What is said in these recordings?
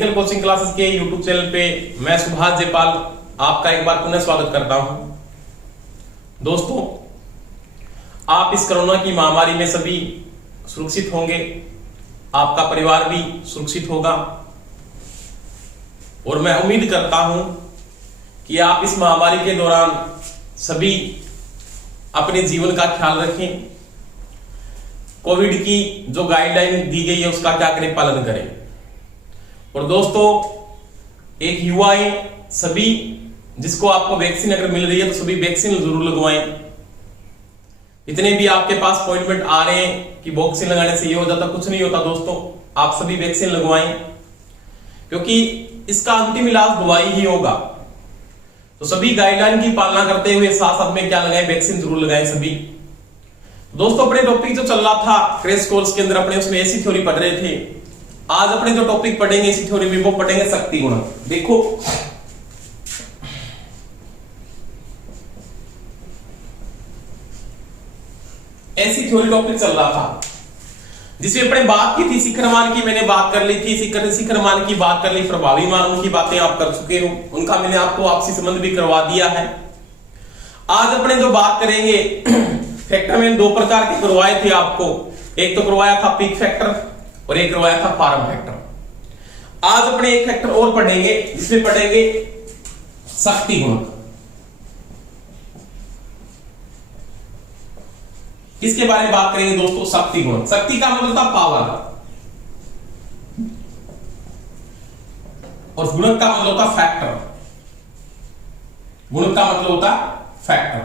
Technical coaching classes के YouTube channel पे मैं सुभाष जयपाल आपका एक बार पुनः स्वागत करता हूं। दोस्तों, आप इस कोरोना की महामारी में सभी सुरक्षित होंगे, आपका परिवार भी सुरक्षित होगा और मैं उम्मीद करता हूं कि आप इस महामारी के दौरान सभी अपने जीवन का ख्याल रखें। कोविड की जो गाइडलाइन दी गई है उसका क्या करें, पालन करें। और दोस्तों, एक युवा है, सभी जिसको आपको वैक्सीन अगर मिल रही है तो सभी वैक्सीन जरूर लगवाएं। इतने भी आपके पास अपॉइंटमेंट आ रहे हैं कि वैक्सीन लगाने से ये हो जाता, कुछ नहीं होता दोस्तों। आप सभी वैक्सीन लगवाएं क्योंकि इसका अंतिम इलाज दवाई ही होगा। तो सभी गाइडलाइन की पालना करते हुए साथ साथ में क्या लगाएं, वैक्सीन जरूर लगाएं सभी। दोस्तों, अपने टॉपिक जो चल रहा था क्रैश कोर्स के अंदर अपने उसमें ऐसी थ्योरी पढ़ रहे थे। आज अपने जो टॉपिक पढ़ेंगे इसी थ्योरी में वो पढ़ेंगे शक्ति गुण। देखो, ऐसी थ्योरी टॉपिक चल रहा था जिसमें अपने बात की थी शिखर मान की, मैंने बात कर ली थी। शिखर मान की बात कर ली, प्रभावी मान की बातें आप कर चुके हो, उनका मैंने आपको आपसी संबंध भी करवा दिया है। आज अपने जो बात करेंगे फैक्टर में दो प्रकार के करवाए थे आपको, एक तो करवाया था पीक फैक्टर और एक करवाया था फार्म फैक्टर। आज अपने एक फैक्टर और पढ़ेंगे जिसमें पढ़ेंगे शक्ति गुण। किसके बारे में बात करेंगे दोस्तों? शक्ति गुण। शक्ति का मतलब था पावर और गुण का मतलब होता फैक्टर। गुण का मतलब होता फैक्टर,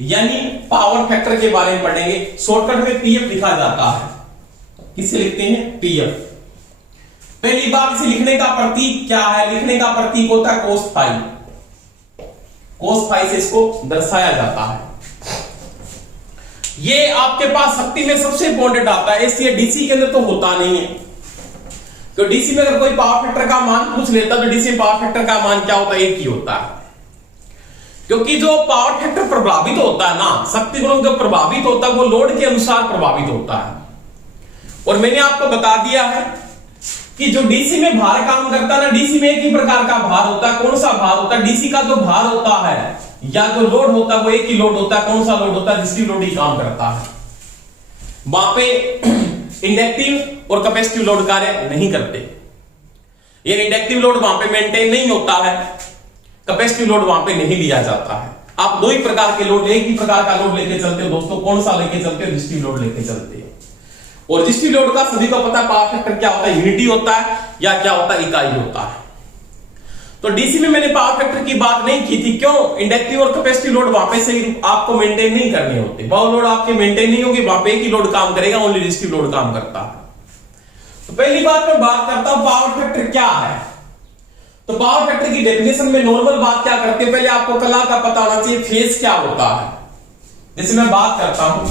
यानी पावर फैक्टर के बारे में पढ़ेंगे। शॉर्टकट में पीएफ लिखा जाता है। किसे लिखते हैं? पीएफ। पहली बात, इसे लिखने का प्रतीक क्या है? लिखने का प्रतीक होता है कोस फाई। कोस फाई से इसको दर्शाया जाता है। ये आपके पास शक्ति में सबसे इंपॉर्टेंट आता है, इसलिए डीसी के अंदर तो होता नहीं है। तो डीसी में अगर कोई पावर फैक्टर का मान पूछ लेता तो डीसी पावर फैक्टर का मान क्या होता है? एक ही होता है। क्योंकि जो पावर फैक्टर प्रभावित होता है ना, शक्ति गुण जो प्रभावित होता है वो लोड के अनुसार प्रभावित होता है। और मैंने आपको बता दिया है कि जो डीसी में भार काम करता है ना, डीसी में एक ही प्रकार का भार होता है। कौन सा भार होता है? डीसी का जो भार होता है या जो लोड होता है वो एक ही लोड होता है। कौन सा लोड होता है? डिस्ट्रीब्यूटिव लोड ही काम करता है। वहां पे इंडक्टिव और कैपेसिटिव लोड कार्य नहीं करते। ये इंडक्टिव लोड वहां पे मेंटेन नहीं होता है, कैपेसिटिव लोड वहां पे नहीं लिया जाता है। आप दो ही प्रकार के लोड, एक ही प्रकार का लोड लेके चलते हो दोस्तों। कौन सा लेके चलते हो? डिस्ट्रीब्यूटिव लोड लेके चलते हो। और डिस्ट्रीब्यूटिव लोड का सभी को पता है पावर फैक्टर क्या होता है, यूनिटी होता है या क्या होता है, इकाई होता है। तो डीसी में मैंने पावर फैक्टर की बात नहीं की थी। क्यों? इंडक्टिव और कैपेसिटिव लोड वहां पे से आपको मेंटेन नहीं करने होते। बहुत लोड आपके मेंटेन नहीं होगी, वहां पे एक ही लोड काम करेगा, ओनली डिस्ट्रीब्यूटिव लोड काम करता है। तो पहली बात मैं बात करता हूं पावर फैक्टर क्या है। तो पावर फैक्टर की डेफिनेशन में नॉर्मल बात क्या करते हैं, पहले आपको कला का पता होना चाहिए, फेज क्या होता है। जैसे मैं बात करता हूं,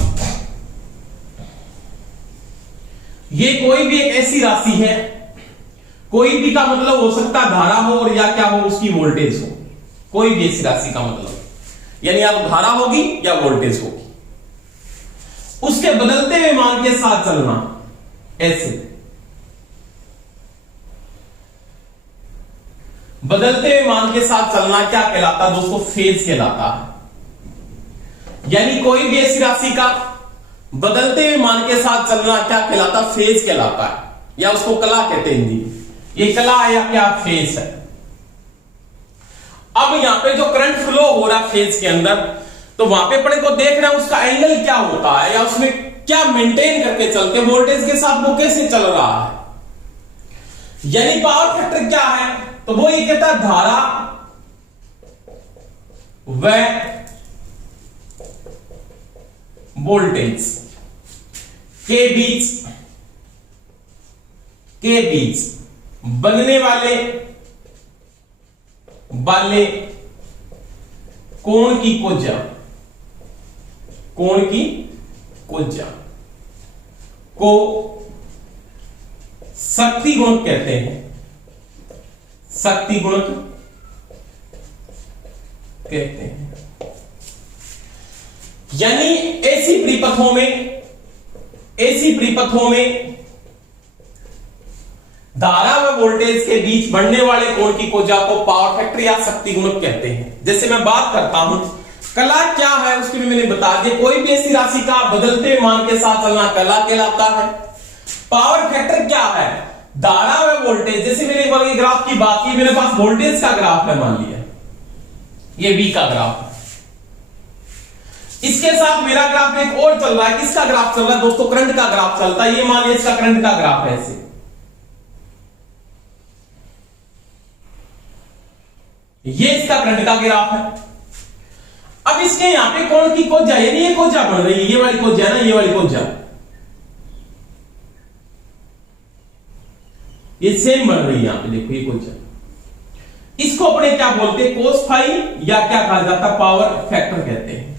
ये कोई भी एक ऐसी राशि है, कोई भी का मतलब हो सकता है धारा हो और या क्या हो, उसकी वोल्टेज हो। कोई भी ऐसी राशि का मतलब, यानी या तो धारा होगी या वोल्टेज होगी। उसके बदलते हुए मान के साथ चलना, ऐसे बदलते हुए मान के साथ चलना क्या कहलाता है दोस्तों? फेज कहलाता है। यानी कोई भी ऐसी राशि का बदलते हुए मान के साथ चलना क्या कहलाता? फेज कहलाता है, या उसको कला कहते हैं हिंदी। ये कला है या क्या? फेज है। अब यहां पे जो करंट फ्लो हो रहा है फेज के अंदर, तो वहां पे अपने को देख रहे हैं उसका एंगल क्या होता है या उसमें क्या मेंटेन करके चलते, वोल्टेज के साथ वो कैसे चल रहा है। यानी पावर फैक्टर क्या है? तो वो ये कहता है धारा व वोल्टेज के बीच बनने वाले कोण की कोज्या को शक्ति गुणक कहते हैं। शक्ति गुणक कहते हैं। यानी ऐसी परिपथों में धारा व वोल्टेज के बीच बढ़ने वाले कोण की कोजा को पावर फैक्टर या शक्ति गुणक कहते हैं। जैसे मैं बात करता हूं कला क्या है उसके भी मैंने बता दिया, कोई भी ऐसी राशि का बदलते मान के साथ चलना कला कहलाता है। पावर फैक्टर क्या है, धारा व वोल्टेज, जैसे मैंने एक बार ग्राफ की बात की, मेरे पास वोल्टेज का ग्राफ है, मान लिया ये V का ग्राफ है, इसके साथ मेरा ग्राफ एक और चल रहा है, किसका ग्राफ चल रहा है दोस्तों, करंट का ग्राफ चलता है, ये मान लिया इसका करंट का ग्राफ है, ऐसे ये इसका करंट का ग्राफ है। अब इसके यहां पे कोण की कोजा, यानी ये कोजा बन रही है, ये वाली कोजा ना, ये वाली कोजा ये सेम बन रही है, यहां पे देखो ये कोजा, इसको अपने क्या बोलते हैं, कोस फाई, या क्या कहा जाता है, पावर फैक्टर कहते हैं।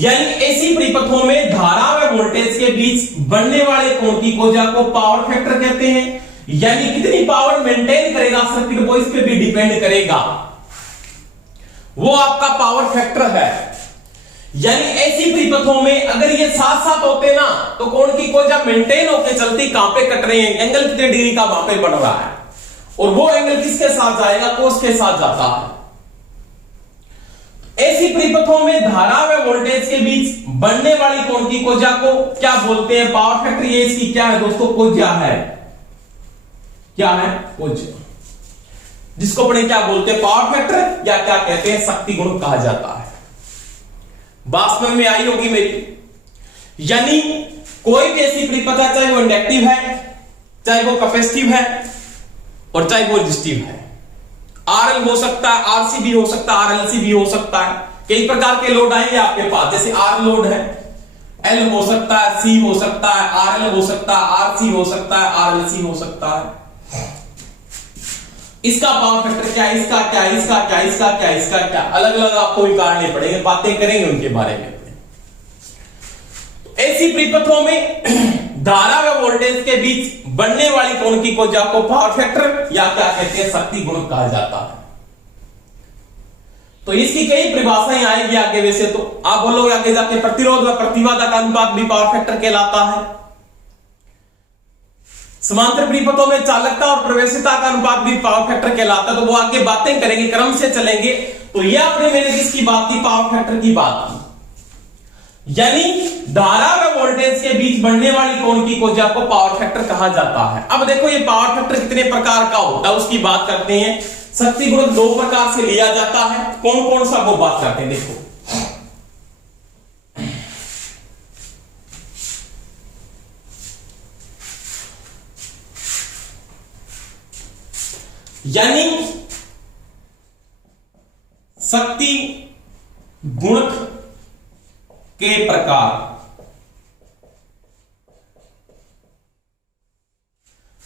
यानी ऐसी परिपथों में धारा व वोल्टेज के बीच बढ़ने वाले कोण की कोजा को पावर फैक्टर कहते हैं। यानी कितनी पावर मेंटेन करेगा सर्किट, वो इस पे भी डिपेंड करेगा, वो आपका पावर फैक्टर है। यानी ऐसी परिपथों में अगर ये साथ साथ होते ना तो कोण की कोजा मेंटेन होकर चलती, कहां पे कट रहे हैं, एंगल कितने डिग्री का वहां पे बढ़ रहा है, और वो एंगल किसके साथ जाएगा, कोस के साथ जाता है। ऐसी परिपथों में धारा व वोल्टेज के बीच बढ़ने वाली कोण की कोजा को क्या बोलते हैं, पावर फैक्टर। ये इसकी क्या है दोस्तों, कोजा है, क्या है, कोजा, जिसको अपने क्या बोलते हैं, पावर फैक्टर, या क्या कहते हैं, शक्ति गुण कहा जाता है। बात समझ में आई होगी मेरी। यानी कोई भी ऐसी परिपथ है, चाहे वो इंडक्टिव है, चाहे वो कैपेसिटिव है, और चाहे वो रेजिस्टिव है, आरएल हो सकता है, आरसी भी हो सकता है, आरएलसी भी हो सकता है, कई प्रकार के लोड आएंगे आपके पास, जैसे आर लोड है, एल हो सकता है, सी हो सकता है, आरएल हो सकता है, आरसी हो सकता है, आरएलसी हो सकता है। इसका पावर फैक्टर क्या है, इसका क्या, इसका क्या, इसका क्या, इसका क्या, अलग अलग आपको भी काटने पड़ेंगे, बातें करेंगे उनके बारे में। ऐसी परिपथों में धारा व वोल्टेज के बीच बढ़ने वाली कोण की कोजा को पावर फैक्टर, या क्या कहते हैं, शक्ति गुणक कहा जाता है। तो इसकी कई परिभाषाएं आएगी आगे, वैसे तो आप बोलोगे आगे जाके प्रतिरोध व प्रतिबाधा का अनुपात भी पावर फैक्टर कहलाता है। समांतर परिपथों में चालकता और प्रवेशिता का अनुपात भी पावर फैक्टर कहलाता है। तो वो आगे बातें करेंगे, क्रम से चलेंगे। तो ये आपने मैंने किसकी बात की, पावर फैक्टर की बात की। यानी धारा व वोल्टेज के बीच बढ़ने वाली कोण की कोजा को पावर फैक्टर कहा जाता है। अब देखो ये पावर फैक्टर कितने प्रकार का होता है उसकी बात करते हैं। शक्ति गुणक दो प्रकार से लिया जाता है, कौन कौन सा वो बात करते हैं देखो। यानी शक्ति गुणक के प्रकार,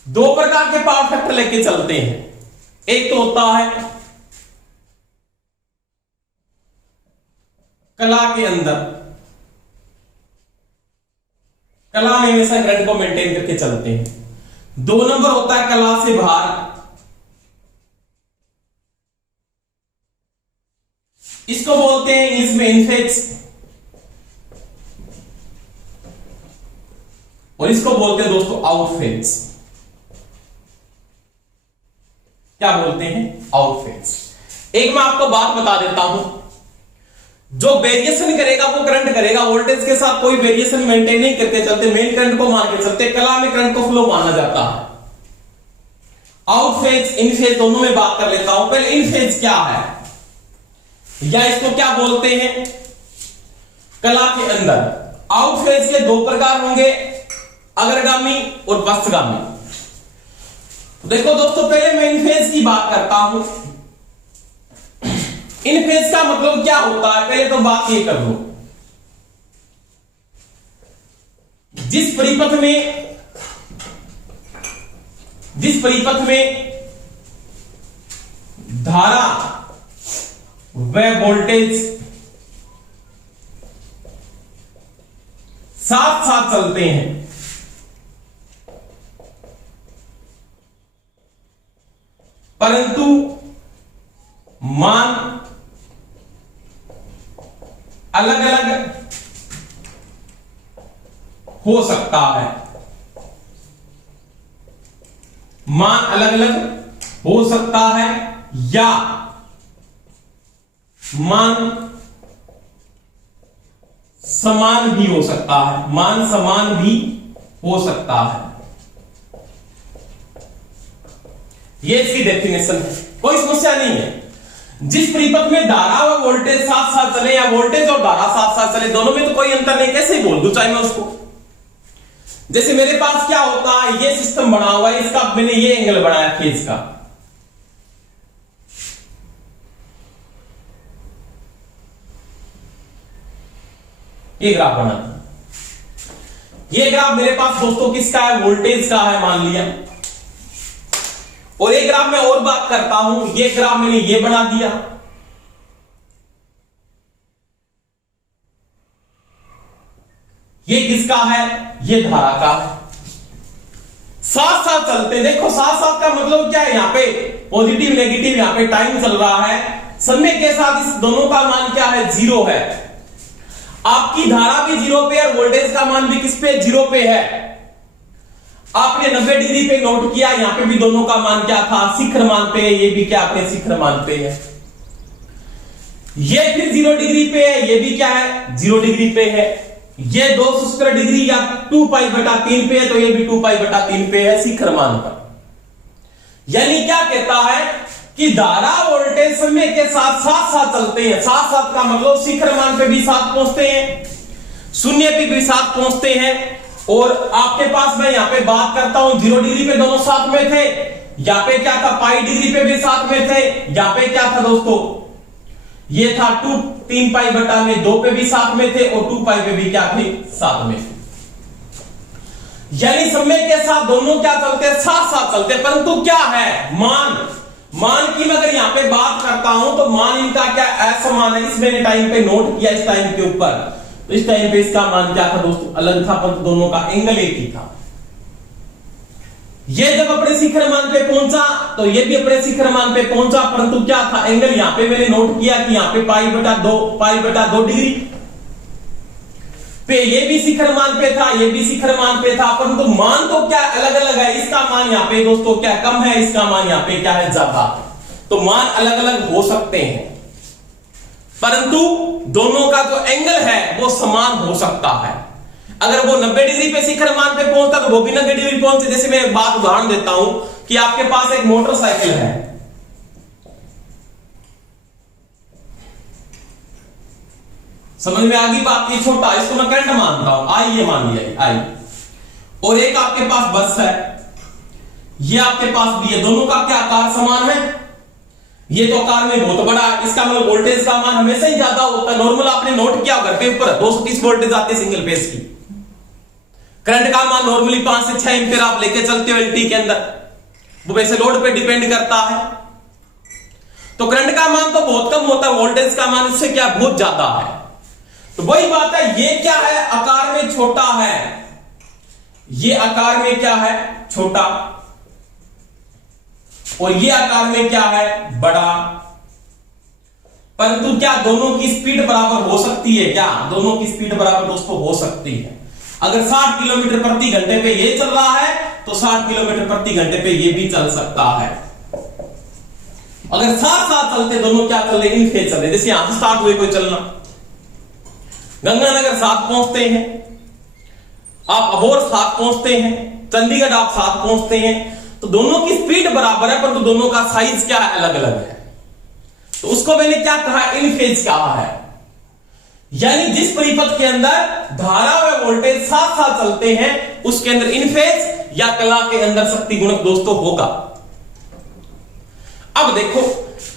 दो प्रकार के पावर फैक्टर लेके चलते हैं। एक तो होता है कला के अंदर, कला में हमेशा करंट को मेंटेन करके चलते हैं। दो नंबर होता है कला से बाहर, इसको बोलते हैं इसमें इनफेज, और इसको बोलते हैं दोस्तों आउटफेज। क्या बोलते हैं, आउटफेज। एक मैं आपको बात बता देता हूं, जो वेरिएशन करेगा वो करंट करेगा, वोल्टेज के साथ कोई वेरिएशन मेंटेन नहीं करते चलते, मेन करंट को मान के चलते। कला में करंट को फ्लो माना जाता है। आउटफेज इनफेज दोनों में बात कर लेता हूं। पहले इनफेज क्या है, या इसको क्या बोलते हैं, कला के अंदर आउटफेज के दो प्रकार होंगे, अग्रगामी और पश्चगामी। देखो दोस्तों, पहले मैं इनफेज की बात करता हूं। इनफेज का मतलब क्या होता है, पहले तो बात ये कर लो। जिस परिपथ में धारा व वोल्टेज साथ साथ चलते हैं, परंतु मान अलग अलग हो सकता है, मान अलग अलग हो सकता है या मान समान भी हो सकता है, मान समान भी हो सकता है। ये इसकी डेफिनेशन है, कोई समस्या नहीं है। जिस परिपथ में धारा व वोल्टेज साथ साथ चले या वोल्टेज और धारा साथ साथ चले, दोनों में तो कोई अंतर नहीं, कैसे बोल दूं चाहे मैं उसको। जैसे मेरे पास क्या होता है, ये सिस्टम बना हुआ है, इसका मैंने ये एंगल बनाया फेज का, ये ग्राफ बना था। ये ग्राफ मेरे पास दोस्तों किसका है, वोल्टेज का है मान लिया। और एक ग्राफ में और बात करता हूं, ये ग्राफ मैंने ये बना दिया, ये किसका है, ये धारा का है। साथ साथ चलते, देखो साथ साथ का मतलब क्या है, यहां पे पॉजिटिव नेगेटिव, यहां पे टाइम चल रहा है, समय के साथ इस दोनों का मान क्या है, जीरो है। आपकी धारा भी जीरो पे और वोल्टेज का मान भी किस पे, जीरो पे है। आपने 90 डिग्री पे नोट किया, यहां पे भी दोनों का मान क्या था, शिखर मान पे है, ये भी क्या आपने शिखर मान पे है। ये फिर 0 डिग्री पे है, ये भी क्या है, 0 डिग्री पे है। ये 270 डिग्री या 2π/3 पे है, तो ये भी 2π/3 पे है शिखर मान पर। यानी क्या कहता है कि धारा वोल्टेज समय के साथ साथ साथ चलते हैं। साथ साथ का मतलब शिखर मान पे भी साथ पहुंचते हैं, शून्य पे भी साथ पहुंचते हैं। और आपके पास मैं यहां पे बात करता हूं, 0 डिग्री पे दोनों साथ में थे, यहां पे क्या था, पाई डिग्री पे भी साथ में थे। यहां पे क्या था दोस्तों, ये था 3π/2 पे भी साथ में थे और 2π पे भी क्या थे, साथ में थे। यानी समय के साथ दोनों क्या चलते हैं, साथ साथ चलते हैं। परंतु क्या है, मान की मैं अगर यहां पे बात करता हूं तो मान इनका क्या असमान है। इस मैंने टाइम पे नोट किया, इस टाइम के ऊपर, तो इस टाइम पे इसका मान क्या था दोस्तों, अलग था, परंतु दोनों का एंगल एक ही था। ये जब अपने शिखर मान पे पहुंचा तो ये भी अपने शिखर मान पे पहुंचा, परंतु क्या था, एंगल यहां पे मैंने नोट किया कि यहां पे पाई/2 डिग्री पे ये भी शिखर मान पे था, ये भी शिखर मान पे था, परंतु मान तो क्या अलग अलग है। इसका मान यहां पे दोस्तों क्या कम है, इसका मान यहां पे क्या है, ज्यादा। तो मान अलग अलग हो सकते हैं, परंतु दोनों का जो एंगल है वो समान हो सकता है। अगर वो 90 डिग्री पे शिखर मान पे पहुंचता तो वो भी 90 डिग्री पहुंचे। जैसे मैं एक बात उदाहरण देता हूं कि आपके पास एक मोटरसाइकिल है, समझ में आ गई बात, ये छोटा, इसको मैं करंट मानता हूं, आई ये मान लिया आई। और एक आपके पास बस है, ये आपके पास भी है, दोनों का क्या आकार समान है, ये तो आकार में बहुत बड़ा, इसका मतलब वोल्टेज का मान हमेशा ही ज्यादा होता है। नॉर्मल आपने नोट किया घर के ऊपर 230 वोल्टेज आते हैं सिंगल फेज की। करंट का मान नॉर्मली 5 से 6 एम्पीयर आप लेके चलते हो एलटी के अंदर, वो वैसे लोड पे डिपेंड करता है। तो करंट का मान तो बहुत कम होता है, वोल्टेज का मान उससे क्या बहुत ज्यादा है। तो वही बात है, ये क्या है, आकार में छोटा है, ये आकार में क्या है, छोटा, और ये आकार में क्या है, बड़ा। परंतु क्या दोनों की स्पीड बराबर हो सकती है, क्या दोनों की स्पीड बराबर दोस्तों हो सकती है। अगर 60 किलोमीटर प्रति घंटे पे ये चल रहा है तो 60 किलोमीटर प्रति घंटे पे ये भी चल सकता है। अगर साथ साथ चलते दोनों क्या चल रहे, इन फेज चल रहे। जैसे यहां से स्टार्ट हुए कोई चलना, गंगानगर साथ पहुंचते हैं, आप अबोर साथ पहुंचते हैं, चंडीगढ़ आप साथ पहुंचते हैं, तो दोनों की स्पीड बराबर है, परंतु दोनों का साइज क्या है, अलग अलग है। तो उसको मैंने क्या कहा, इन फेज कहा है। यानी जिस परिपथ के अंदर धारा व वोल्टेज साथ साथ चलते हैं उसके अंदर इन फेज या कला के अंदर शक्ति गुणक दोस्तों होगा। अब देखो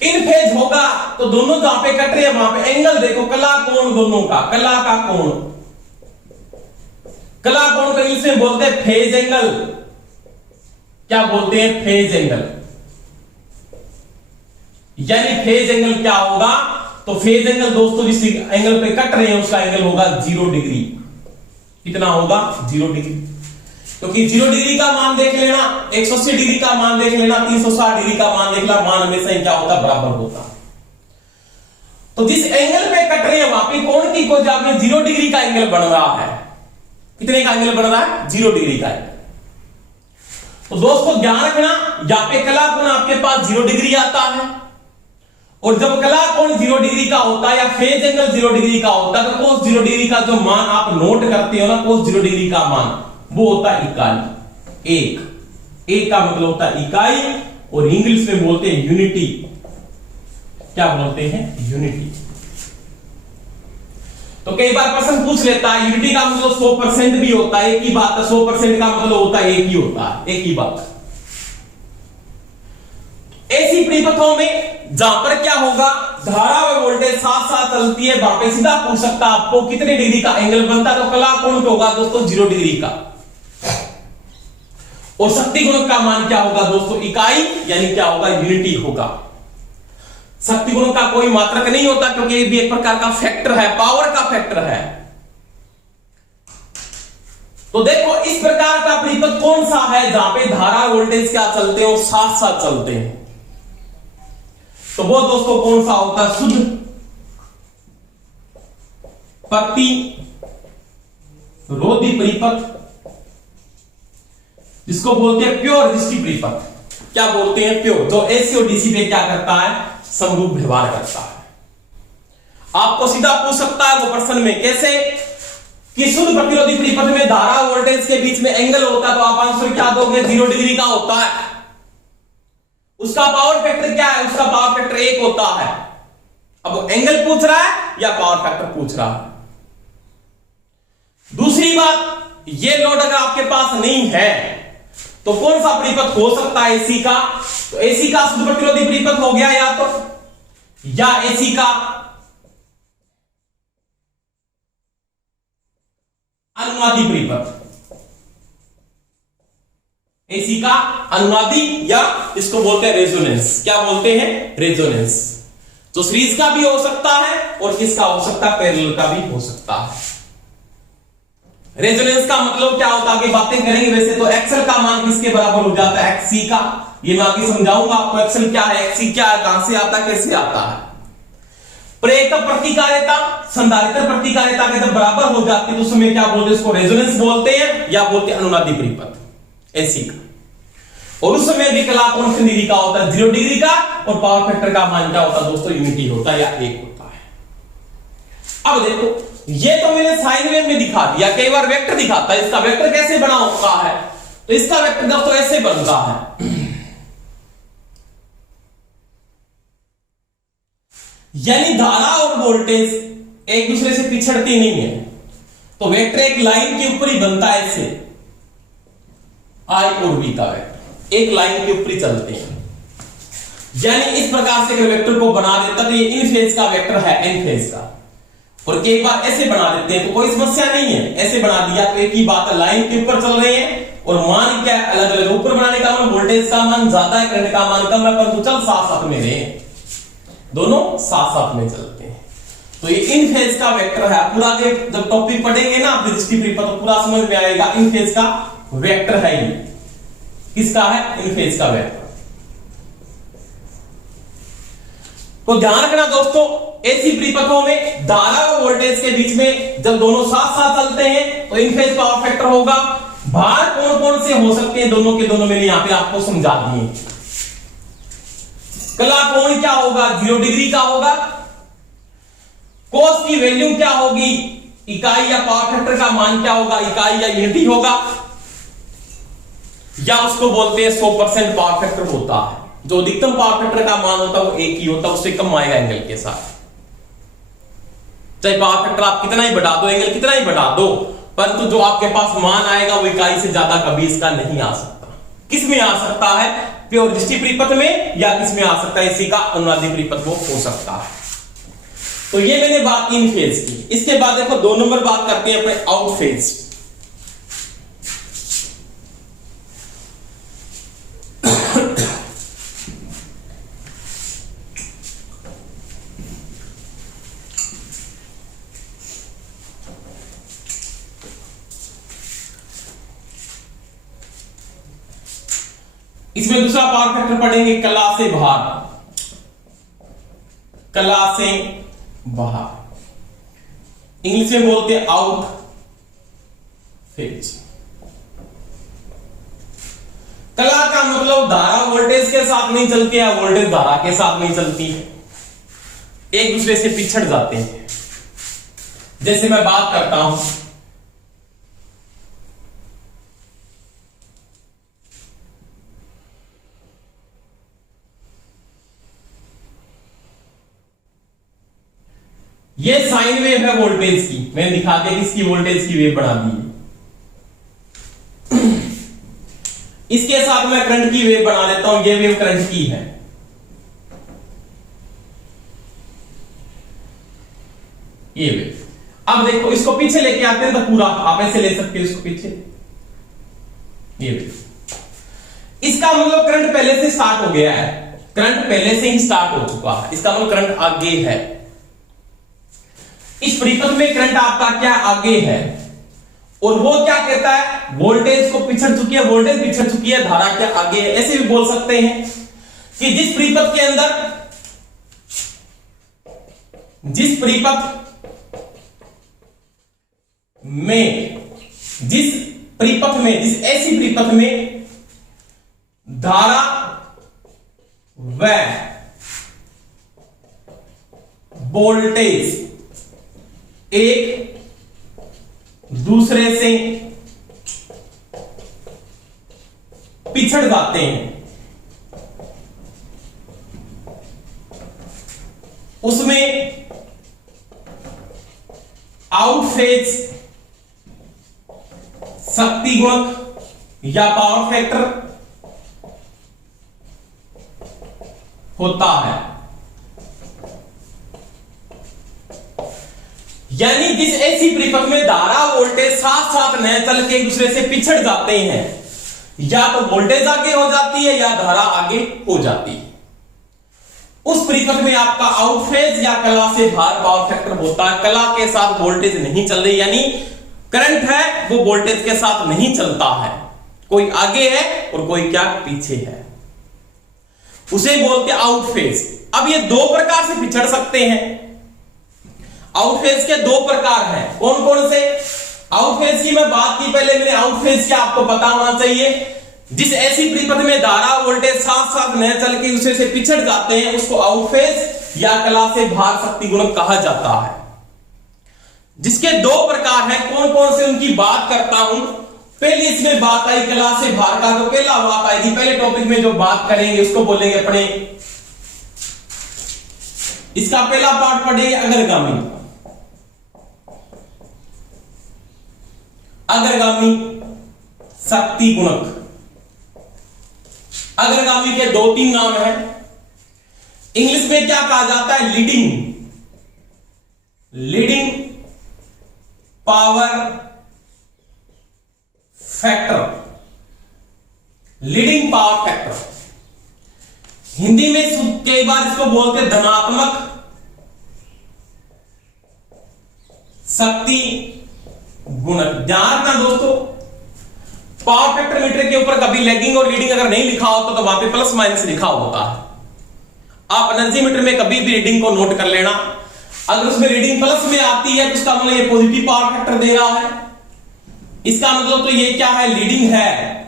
इन फेज होगा तो दोनों जहां पे कट रहे हैं वहां पे एंगल देखो, कला कोण दोनों का, कला का कोण, कला कोण को इंग्लिश में बोलते हैं फेज एंगल। क्या बोलते हैं, फेज एंगल। यानी फेज एंगल क्या होगा, तो फेज एंगल दोस्तों जिस एंगल पे कट रहे हैं उसका एंगल होगा 0 डिग्री। कितना होगा, 0 डिग्री। क्योंकि 0 डिग्री का मान देख लेना, 180 डिग्री का मान देख लेना, 360 डिग्री का मान देख लेना, मान हमेशा ही क्या होता, बराबर होता। तो जिस एंगल पे कट रहे हैं वहां पे कोण की खोज आपने 0 डिग्री का एंगल बन रहा है। कितने का एंगल बन रहा है, 0 डिग्री का एंगल। तो दोस्तों ध्यान रखना, यहां पे कला कोण आपके पास 0 डिग्री आता है, और जब कला कोण 0 डिग्री का होता है या फेज एंगल 0 डिग्री का होता है, तो cos 0 डिग्री का जो मान आप नोट करते हो ना, cos 0 डिग्री का मान वो होता है इकाई। एक का मतलब होता है इकाई, और इंग्लिश में बोलते हैं यूनिटी। क्या बोलते हैं? यूनिटी। तो कई बार प्रश्न पूछ लेता है यूनिटी का मतलब 100% भी होता है, एक ही बात है। 100% का मतलब होता है एक ही होता है, एक ही बात। ऐसी परिपथों में जहां पर क्या होगा, धारा और वोल्टेज साथ साथ चलती है, वहां पे सीधा पूछ सकता है आपको कितने डिग्री का एंगल बनता है, तो कला कोण होगा दोस्तों 0 डिग्री का। और शक्ति गुणक का मान क्या होगा दोस्तों? इकाई, यानी क्या होगा? यूनिटी होगा। शक्ति गुणक का कोई मात्रक नहीं होता, क्योंकि ये भी एक प्रकार का फैक्टर है, पावर का फैक्टर है। तो देखो इस प्रकार का परिपथ कौन सा है जहां पे धारा वोल्टेज क्या चलते हैं और साथ साथ चलते हैं, तो वो दोस्तों कौन सा होता है? शुद्ध प्रतिरोधी परिपथ, जिसको बोलते हैं प्योर रेजिस्टिव परिपथ। क्या बोलते हैं? प्योर, जो एसी और डीसी पे क्या करता है? समरूप व्यवहार करता है। आपको सीधा पूछ सकता है वो प्रश्न में, कैसे कि शुद्ध प्रतिरोधी परिपथ में धारा वोल्टेज के बीच में एंगल होता है, तो आप आंसर क्या दोगे? 0 डिग्री का होता है। उसका पावर फैक्टर क्या है? उसका पावर फैक्टर 1 होता है। अब एंगल पूछ रहा है या पावर फैक्टर पूछ रहा है? दूसरी बात, ये लोड अगर आपके पास नहीं है तो कौन सा परिपथ हो सकता है एसी का? तो एसी का शुद्ध प्रतिरोधी परिपथ हो गया या एसी का अनुनादी परिपथ। एसी का अनुनादी, या इसको बोलते हैं रेजोनेंस। क्या बोलते हैं? रेजोनेंस। तो सीरीज का भी हो सकता है और किसका हो सकता है? पैरेलल का भी हो सकता है। रेजोनेंस का मतलब क्या होता है आगे बातें करेंगे। वैसे तो एक्सल का मान किसके बराबर हो जाता है? एक्सी का। ये मैं आगे समझाऊंगा आपको एक्सल क्या है, एक्सी क्या है, कहां से आता है, कैसे आता है। प्रेरक प्रतिकार्यता संधारित्र प्रतिकार्यता के जब बराबर हो जाती है तो उसमें क्या बोलते हैं? इसको रेजोनेंस बोलते हैं या बोलते हैं अनुनादी परिपथ एसी का। और उस समय भी कला कोण कितनी डिग्री का होता है? 0 डिग्री का। और पावर फैक्टर का मान क्या होता है दोस्तों? यूनिटी होता है या 1 होता है। अब देखो ये तो मैंने साइन वेव में दिखा दिया, कई बार वेक्टर दिखाता है। इसका वेक्टर कैसे बना होता है? तो इसका वेक्टर दोस्तों ऐसे बनता है, यानी धारा और वोल्टेज एक दूसरे से पिछड़ती नहीं है, तो वेक्टर एक लाइन के ऊपर ही बनता है ऐसे। आई और बी का वेक्टर एक लाइन के ऊपर ही चलते हैं, यानी इस प्रकार से अगर वेक्टर को बना देता तो ये इन फेज का वेक्टर है, एन फेज का। और कई बार ऐसे बना देते हैं तो कोई समस्या नहीं है, ऐसे बना दिया तो एक ही बात है, लाइन के ऊपर चल रहे हैं और मान क्या है? अलग अलग। ऊपर बनाने का मान वोल्टेज का मान ज्यादा है, करंट का मान कम है, परंतु चल साथ साथ में रहे, दोनों साथ साथ में चलते हैं। तो ये इन फेज का वेक्टर है। पूरा जब टॉपिक पढ़ेंगे ना रेजिस्टिव परिपथ तो पूरा समझ में आएगा। इन फेज का वेक्टर है, ये किसका है? इन फेज का वेक्टर। तो ध्यान रखना दोस्तों, एसी परिपथों में धारा और वोल्टेज के बीच में जब दोनों साथ साथ चलते हैं तो इन फेज पावर फैक्टर होगा। भार कौन कौन से हो सकते हैं? दोनों के दोनों मैंने यहां पे आपको समझा दिए। कला कोण क्या होगा? 0 डिग्री का होगा। कोस की वैल्यू क्या होगी? इकाई या पावर फैक्टर का मान क्या होगा? इकाई या यूनिटी होगा, या उसको बोलते हैं 100% पावर फैक्टर होता है। जो अधिकतम पावर फैक्टर का मान होता है वो 1 ही होता है, उससे कम आएगा एंगल के साथ। चाहे पावर फैक्टर आप कितना ही बढ़ा दो, एंगल कितना ही बढ़ा दो, परंतु जो आपके पास मान आएगा वो इकाई से ज्यादा कभी इसका नहीं आ सकता। किस में आ सकता है? प्योर रेजिस्टिव परिपथ में, या किस में आ सकता है? इसी का अनुनादी परिपथ वो हो सकता है। तो ये मैंने बात इन फेज की। इसके बाद देखो 2 नंबर बात करते हैं अपने आउट फेज। इसमें दूसरा पावर फैक्टर पढ़ेंगे कला से बाहर। कला से बाहर इंग्लिश में बोलते हैं आउट फेज। कला का मतलब धारा वोल्टेज के साथ नहीं चलती है, वोल्टेज धारा के साथ नहीं चलती है, एक दूसरे से पिछड़ जाते हैं। जैसे मैं बात करता हूं ये साइन वेव है वोल्टेज की, मैंने दिखा दिया किसकी, वोल्टेज की वेव बना दी। इसके साथ मैं करंट की वेव बना लेता हूं, ये वेव करंट की है। ये वेव, अब देखो इसको पीछे लेके आते हैं तो पूरा आप ऐसे ले सकते हो इसको पीछे। ये वेव, इसका मतलब करंट पहले से स्टार्ट हो गया है, करंट पहले से ही स्टार्ट हो चुका है, इसका मतलब करंट आगे है। इस परिपथ में करंट आपका क्या आगे है, और वो क्या कहता है, वोल्टेज को पिछड़ चुकी है, वोल्टेज पिछड़ चुकी है, धारा क्या आगे है। ऐसे भी बोल सकते हैं कि जिस परिपथ के अंदर, जिस परिपथ में, जिस परिपथ में, जिस ऐसी परिपथ में धारा व वोल्टेज एक दूसरे से पिछड़ जाते हैं, उसमें आउट फेज शक्ति गुणक या पावर फैक्टर होता है। यानी जिस ऐसी परिपथ में धारा वोल्टेज साथ साथ न चल के एक दूसरे से पिछड़ जाते हैं, या तो वोल्टेज आगे हो जाती है या धारा आगे हो जाती है, उस परिपथ में आपका आउट फेज या कला से बाहर पावर फैक्टर होता है। कला के साथ वोल्टेज नहीं चल रही, यानी करंट है वो वोल्टेज के साथ नहीं चलता है, कोई आगे है और कोई क्या पीछे है, उसे बोलते हैं आउट फेज। अब ये दो प्रकार से पिछड़ सकते हैं। आउटफेज के दो प्रकार हैं, कौन कौन से? आउटफेज की मैं बात की पहले मैंने, आउटफेज क्या आपको पता होना चाहिए, जिस ऐसी परिपथ में धारा वोल्टेज साथ साथ न चल के दूसरे से पिछड़ जाते हैं उसको आउटफेज या कला से बाहर शक्ति गुणक कहा जाता है। जिसके दो प्रकार हैं, कौन कौन से उनकी बात करता हूं। पहले इसमें बात आई कला से बाहर का, तो पहला बात आएगी, पहले टॉपिक में जो बात करेंगे उसको बोलेंगे अपने, इसका पहला पार्ट पढ़ेंगे अग्रगामी। अग्रगामी शक्ति गुणक, अग्रगामी के दो तीन नाम हैं। इंग्लिश में क्या कहा जाता है, leading, leading power factor, leading power factor. Hindi में कई बार इसको बोलते हैं धनात्मक शक्ति गुणक। ध्यान रखना दोस्तों, पावर फैक्टर मीटर के ऊपर कभी लैगिंग और लीडिंग अगर नहीं लिखा होता तो वहां पे प्लस माइनस लिखा होता है। आप एनर्जी मीटर में कभी भी रीडिंग को नोट कर लेना, अगर उसमें रीडिंग प्लस में आती है तो उसका मतलब ये पॉजिटिव पावर फैक्टर दे रहा है। इसका मतलब तो ये क्या है, लीडिंग है।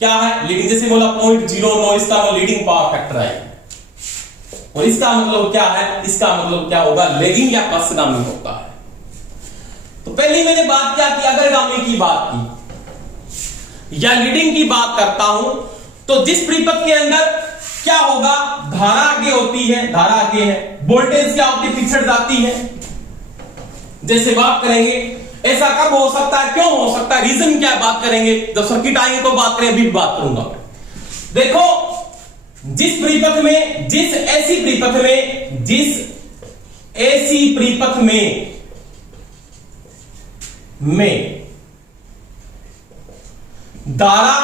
क्या है लीडिंग, जैसे बोला 0.09, इसका मतलब लीडिंग पावर फैक्टर है। और इसका मतलब क्या है, इसका मतलब क्या होगा, लैगिंग या पश्चगामी होता है। तो पहले मैंने बात क्या की, अग्रगामी की बात की या लीडिंग की बात करता हूं, तो जिस परिपथ के अंदर क्या होगा, धारा आगे होती है, धारा आगे है, वोल्टेज क्या होती है, पिछड़ जाती है। जैसे बात करेंगे ऐसा कब हो सकता है, क्यों हो सकता है, रीजन क्या बात करेंगे, जब सर्किट आएंगे तो बात करें, अभी बात करूंगा। देखो जिस परिपथ में, जिस ऐसी परिपथ में, जिस ऐसी परिपथ में धारा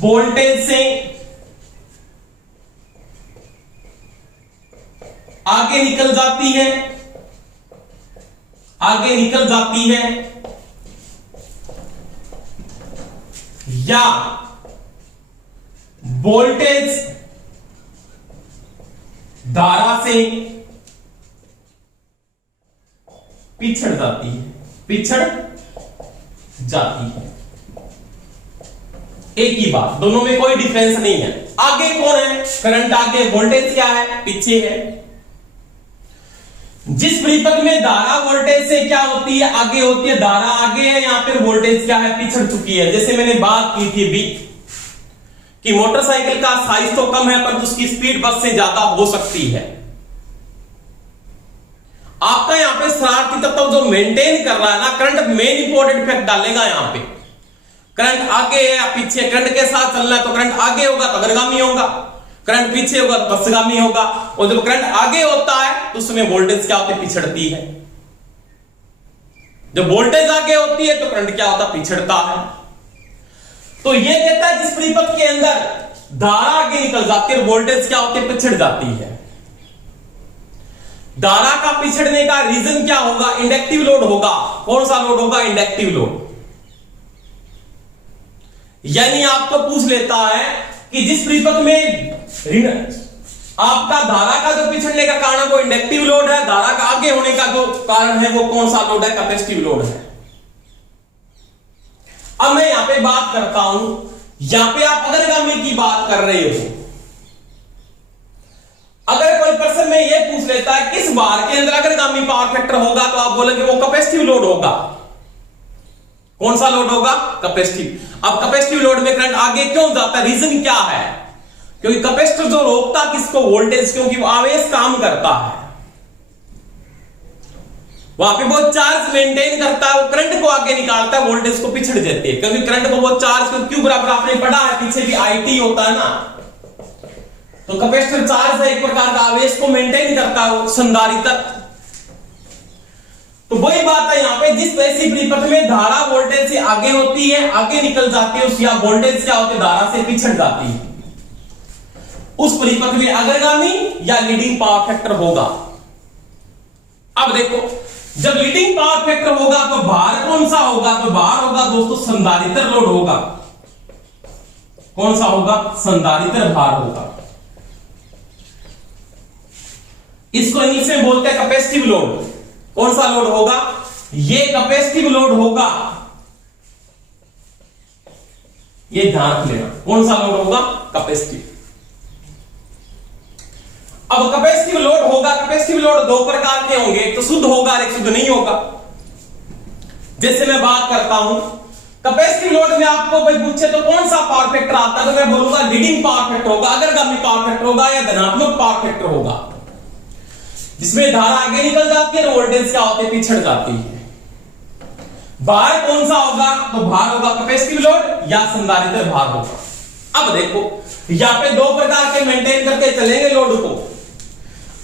वोल्टेज से आगे निकल जाती है, आगे निकल जाती है, या वोल्टेज धारा से पिछड़ जाती है, पिछड़ जाती है। एक ही बात, दोनों में कोई डिफरेंस नहीं है। आगे कौन है? करंट आगे, वोल्टेज क्या है? पीछे है। जिस परिपथ में धारा वोल्टेज से क्या होती है? आगे होती है। धारा आगे है, यहां पर वोल्टेज क्या है? पिछड़ चुकी है। जैसे मैंने बात की थी अभी कि मोटरसाइकिल का साइज तो कम है पर उसकी स्पीड बस से ज्यादा हो सकती है। आपका यहां पे शरारती तत्व जो मेंटेन कर रहा है ना, करंट मेन इंपॉर्टेंट इफेक्ट डालेगा। यहां पे करंट आगे है या पीछे, करंट के साथ चलना है तो करंट आगे होगा तो अग्रगामी होगा, करंट पीछे होगा तो पश्चगामी होगा। और जब करंट आगे होता है तो उसमें वोल्टेज क्या होती है? पिछड़ती है। जब वोल्टेज आगे होती है तो करंट क्या होता है? पिछड़ता है। तो यह कहता है जिस परिपथ के अंदर धारा आगे निकल जाती है, वोल्टेज क्या होती है? पिछड़ जाती है। धारा का पिछड़ने का रीजन क्या होगा? इंडक्टिव लोड होगा। कौन सा लोड होगा? Inductive load. यानी आपको पूछ लेता है कि जिस परिपथ में आपका धारा का जो पिछड़ने का कारण है वो इंडक्टिव लोड है, धारा का आगे होने का जो कारण है वो कौन सा लोड है? कैपेसिटिव लोड है। अब मैं यहां पे बात करता हूं, यहां पे आप अग्रगामी की बात कर रहे हो। अगर कोई पर्सन में यह पूछ लेता है किस बार के अंदर अग्रगामी पावर फैक्टर होगा, तो आप बोलेंगे वो कैपेसिटिव लोड होगा। कौन सा लोड होगा? कैपेसिटिव। अब कैपेसिटिव लोड में करंट आगे क्यों जाता है? रीजन क्या है? क्योंकि कैपेसिटर जो रोकता किसको? वोल्टेज, क्योंकि वो आवेश काम करता है, वहां पे वो चार्ज मेंटेन करता है, वो करंट को आगे निकालता है, वोल्टेज को पिछड़ देते हैं। क्योंकि करंट को वो चार्ज को क्यू बराबर आपने पढ़ा है पीछे भी, आईटी होता है ना। तो कैपेसिटर चार्ज है, एक प्रकार का आवेश को मेंटेन करता है, वो संधारित्र। तो वही बात है यहां पे, जिस ऐसी परिपथ में धारा वोल्टेज से आगे होती है, आगे निकल जाती है, उस या वोल्टेज क्या होती है? धारा से पिछड़ जाती है, उस परिपथ में अग्रगामी या लीडिंग पावर फैक्टर होगा। अब देखो, जब लीडिंग पावर फैक्टर होगा तो भार कौन सा होगा? तो भार होगा दोस्तों संधारित्र लोड होगा। कौन सा होगा? संधारित्र भार होगा। इसको इंग्लिश में बोलते हैं कैपेसिटिव लोड। कौन सा लोड होगा? ये कैपेसिटिव लोड होगा। ये ध्यान रख लेना, कौन सा लोड होगा? कैपेसिटिव। अब कैपेसिटिव लोड होगा, कैपेसिटिव लोड दो प्रकार के होंगे, एक तो शुद्ध होगा और एक शुद्ध नहीं होगा। जैसे मैं बात करता हूं कैपेसिटिव लोड में, आपको कोई पूछे तो कौन सा पावर फैक्टर आता है, तो मैं बोलूंगा लीडिंग पावर फैक्टर होगा, अग्रगामी पावर फैक्टर होगा या धनात्मक पावर फैक्टर होगा, जिसमें धारा आगे निकल जाती है और वोल्टेज क्या होते? पिछड़ जाती है। भार कौन सा होगा? तो भार होगा कैपेसिटिव लोड या संधारित्र भार होगा। अब देखो, यहां पे दो प्रकार के मेंटेन करके चलेंगे लोड को।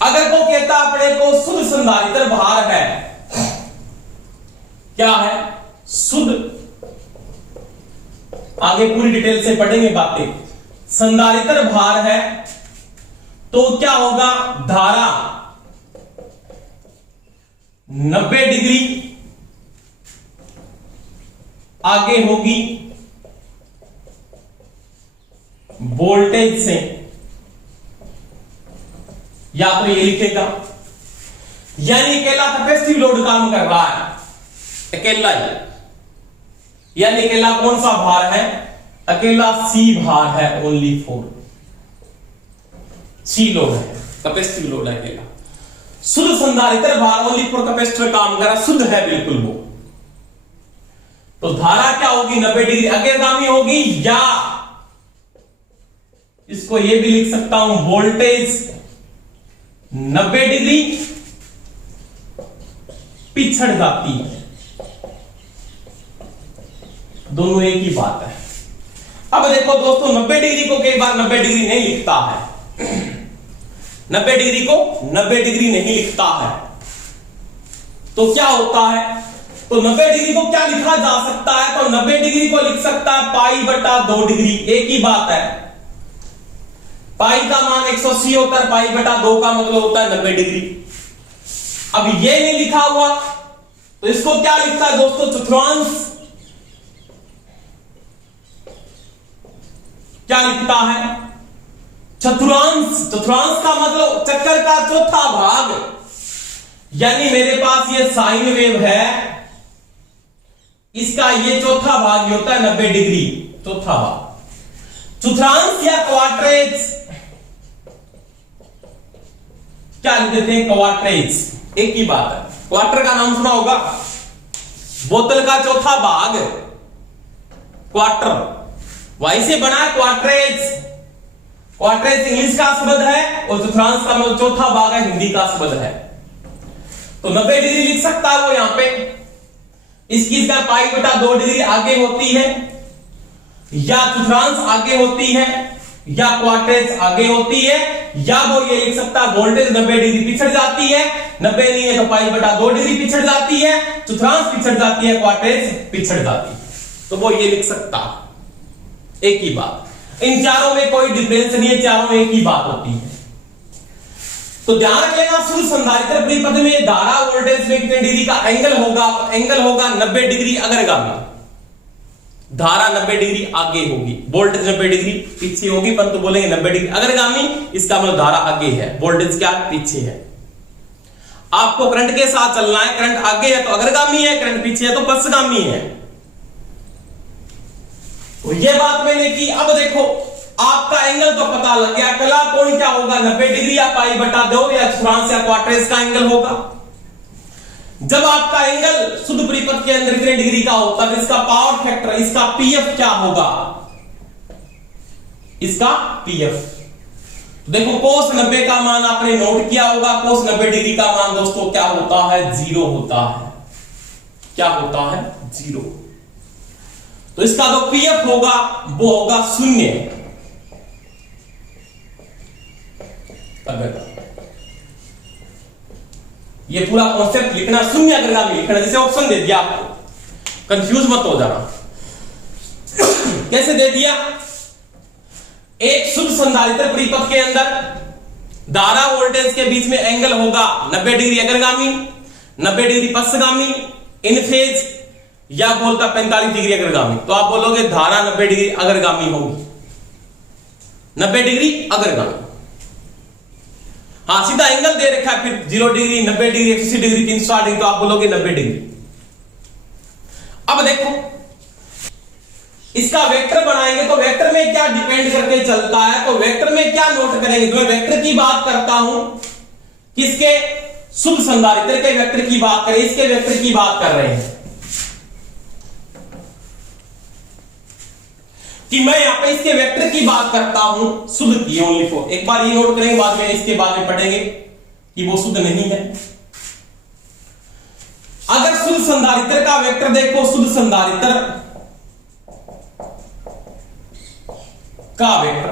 अगर वो कहता अपने को शुद्ध संधारित्र भार है, क्या है? शुद्ध, आगे पूरी डिटेल से पढ़ेंगे बातें। संधारित्र भार है तो क्या होगा? धारा 90 डिग्री आगे होगी वोल्टेज से, या तो ये लिखेगा, यानी अकेला कैपेसिटिव लोड काम कर रहा है, अकेला ही, यानी अकेला कौन सा भार है? अकेला सी भार है, ओनली फॉर सी लोड है, कैपेसिटिव लोड है अकेला। शुद्ध संधारित्र भार ओनली फॉर कैपेसिटर काम कर रहा, शुद्ध है बिल्कुल वो। तो धारा क्या होगी? 90 डिग्री अग्रगामी होगी, या इसको ये भी लिख सकता हूं वोल्टेज 90 डिग्री पिछड़ जाती है। दोनों एक ही बात है। अब देखो दोस्तों, 90 डिग्री को कई बार 90 डिग्री नहीं लिखता है, 90 डिग्री को 90 डिग्री नहीं लिखता है, तो क्या होता है? तो 90 डिग्री को क्या लिखा जा सकता है? तो 90 डिग्री को लिख सकता है पाई बटा 2 डिग्री, एक ही बात है। पाई का मान 180 होता है, पाई बटा 2 का मतलब होता है 90 डिग्री। अब ये नहीं लिखा हुआ तो इसको क्या लिखता है दोस्तों? चतुर्थांश। क्या लिखता है? चतुर्थांश। चतुर्थांश का मतलब चक्कर का चौथा भाग, यानी मेरे पास ये साइन वेव है, इसका ये चौथा भाग होता है 90 डिग्री, चौथा भाग। चतुर्थांश या क्वाड्रेज, क्या लिख देते हैं, क्वाड्रेज, एक ही बात है। क्वार्टर का नाम सुना होगा, बोतल का चौथा भाग, क्वार्टर, वहीं से बना है क्वाड्रेज। क्वाड्रेज इंग्लिश का शब्द है और चतुर्थांश का मतलब चौथा भाग है, हिंदी का शब्द है। तो 90 डिग्री लिख सकता है वो यहां पे। इसकी पाई बटा 2 डिग्री आगे होती है, या चतुर्थांश आगे होती है, या क्वाड्रेज आगे होती है, या वो ये लिख सकता है वोल्टेज 90 डिग्री पिछड़ जाती है। 90 नहीं है तो पाई बटा 2 डिग्री पिछड़ जाती है, चतुर्थांश पिछड़ जाती है, क्वाड्रेज पिछड़ जाती है। तो वो ये लिख सकता, एक ही बात। इन चारों में कोई डिफरेंस नहीं है, चारों में एक ही बात होती है। तो ध्यान रख लेना, शुद्ध संधारित्र परिपथ में धारा वोल्टेज में कितने डिग्री का एंगल होगा, एंगल होगा 90 डिग्री अग्रगामी। धारा 90 डिग्री आगे होगी, वोल्टेज 90 डिग्री पीछे होगी, परंतु बोलेंगे 90 डिग्री अग्रगामी, इसका मतलब धारा आगे है, वोल्टेज क्या पीछे है। आपको करंट के साथ चलना है, करंट आगे है तो अग्रगामी है, करंट पीछे है तो पश्चगामी है। तो ये बात मैंने की। अब देखो आपका एंगल तो पता लग गया, कला कोण क्या होगा, 90 डिग्री या पाई बटा 2 या चतुर्थांश या क्वाड्रेज का एंगल होगा। जब आपका एंगल शुद्ध परिपथ के अंदर कितने डिग्री का होता है, इसका पावर फैक्टर, इसका पीएफ क्या होगा, इसका पीएफ। तो देखो कोस 90 का मान आपने नोट किया होगा, कोस 90 डिग्री का मान दोस्तों क्या होता है, 0 होता है। क्या होता है, 0। तो इसका जो पीएफ होगा वो होगा 0। ये पूरा कॉन्सेप्ट लिखना, 0 अग्रगामी लिखना, जैसे ऑप्शन दे दिया आपको, कंफ्यूज मत हो जाना। कैसे दे दिया, एक शुद्ध संधारित्र परिपथ के अंदर धारा वोल्टेज के बीच में एंगल होगा 90 डिग्री अग्रगामी, 90 डिग्री पश्चगामी, इन फेज, या बोलता 45 डिग्री अग्रगामी। तो आप बोलोगे धारा 90 डिग्री अग्रगामी होगी, 90 डिग्री अग्रगामी। हाँ, सीधा एंगल दे रखा है, फिर 0 डिग्री, 90 डिग्री, 180 डिग्री, 360 डिग्री, तो आप बोलोगे 90 डिग्री। अब देखो इसका वेक्टर बनाएंगे तो वेक्टर में क्या डिपेंड करके चलता है, तो वेक्टर में क्या नोट करेंगे। तो मैं वेक्टर की बात करता हूं, किसके, शुद्ध संधारित्र के वेक्टर की बात करें, इसके वेक्टर की बात कर रहे हैं कि मैं यहां पे इसके वेक्टर की बात करता हूं, शुद्ध की ओनली फॉर। एक बार ये नोट करेंगे, बाद में इसके बाद में पढ़ेंगे कि वो शुद्ध नहीं है। अगर शुद्ध संधारित्र का वेक्टर देखो, शुद्ध संधारित्र का वेक्टर,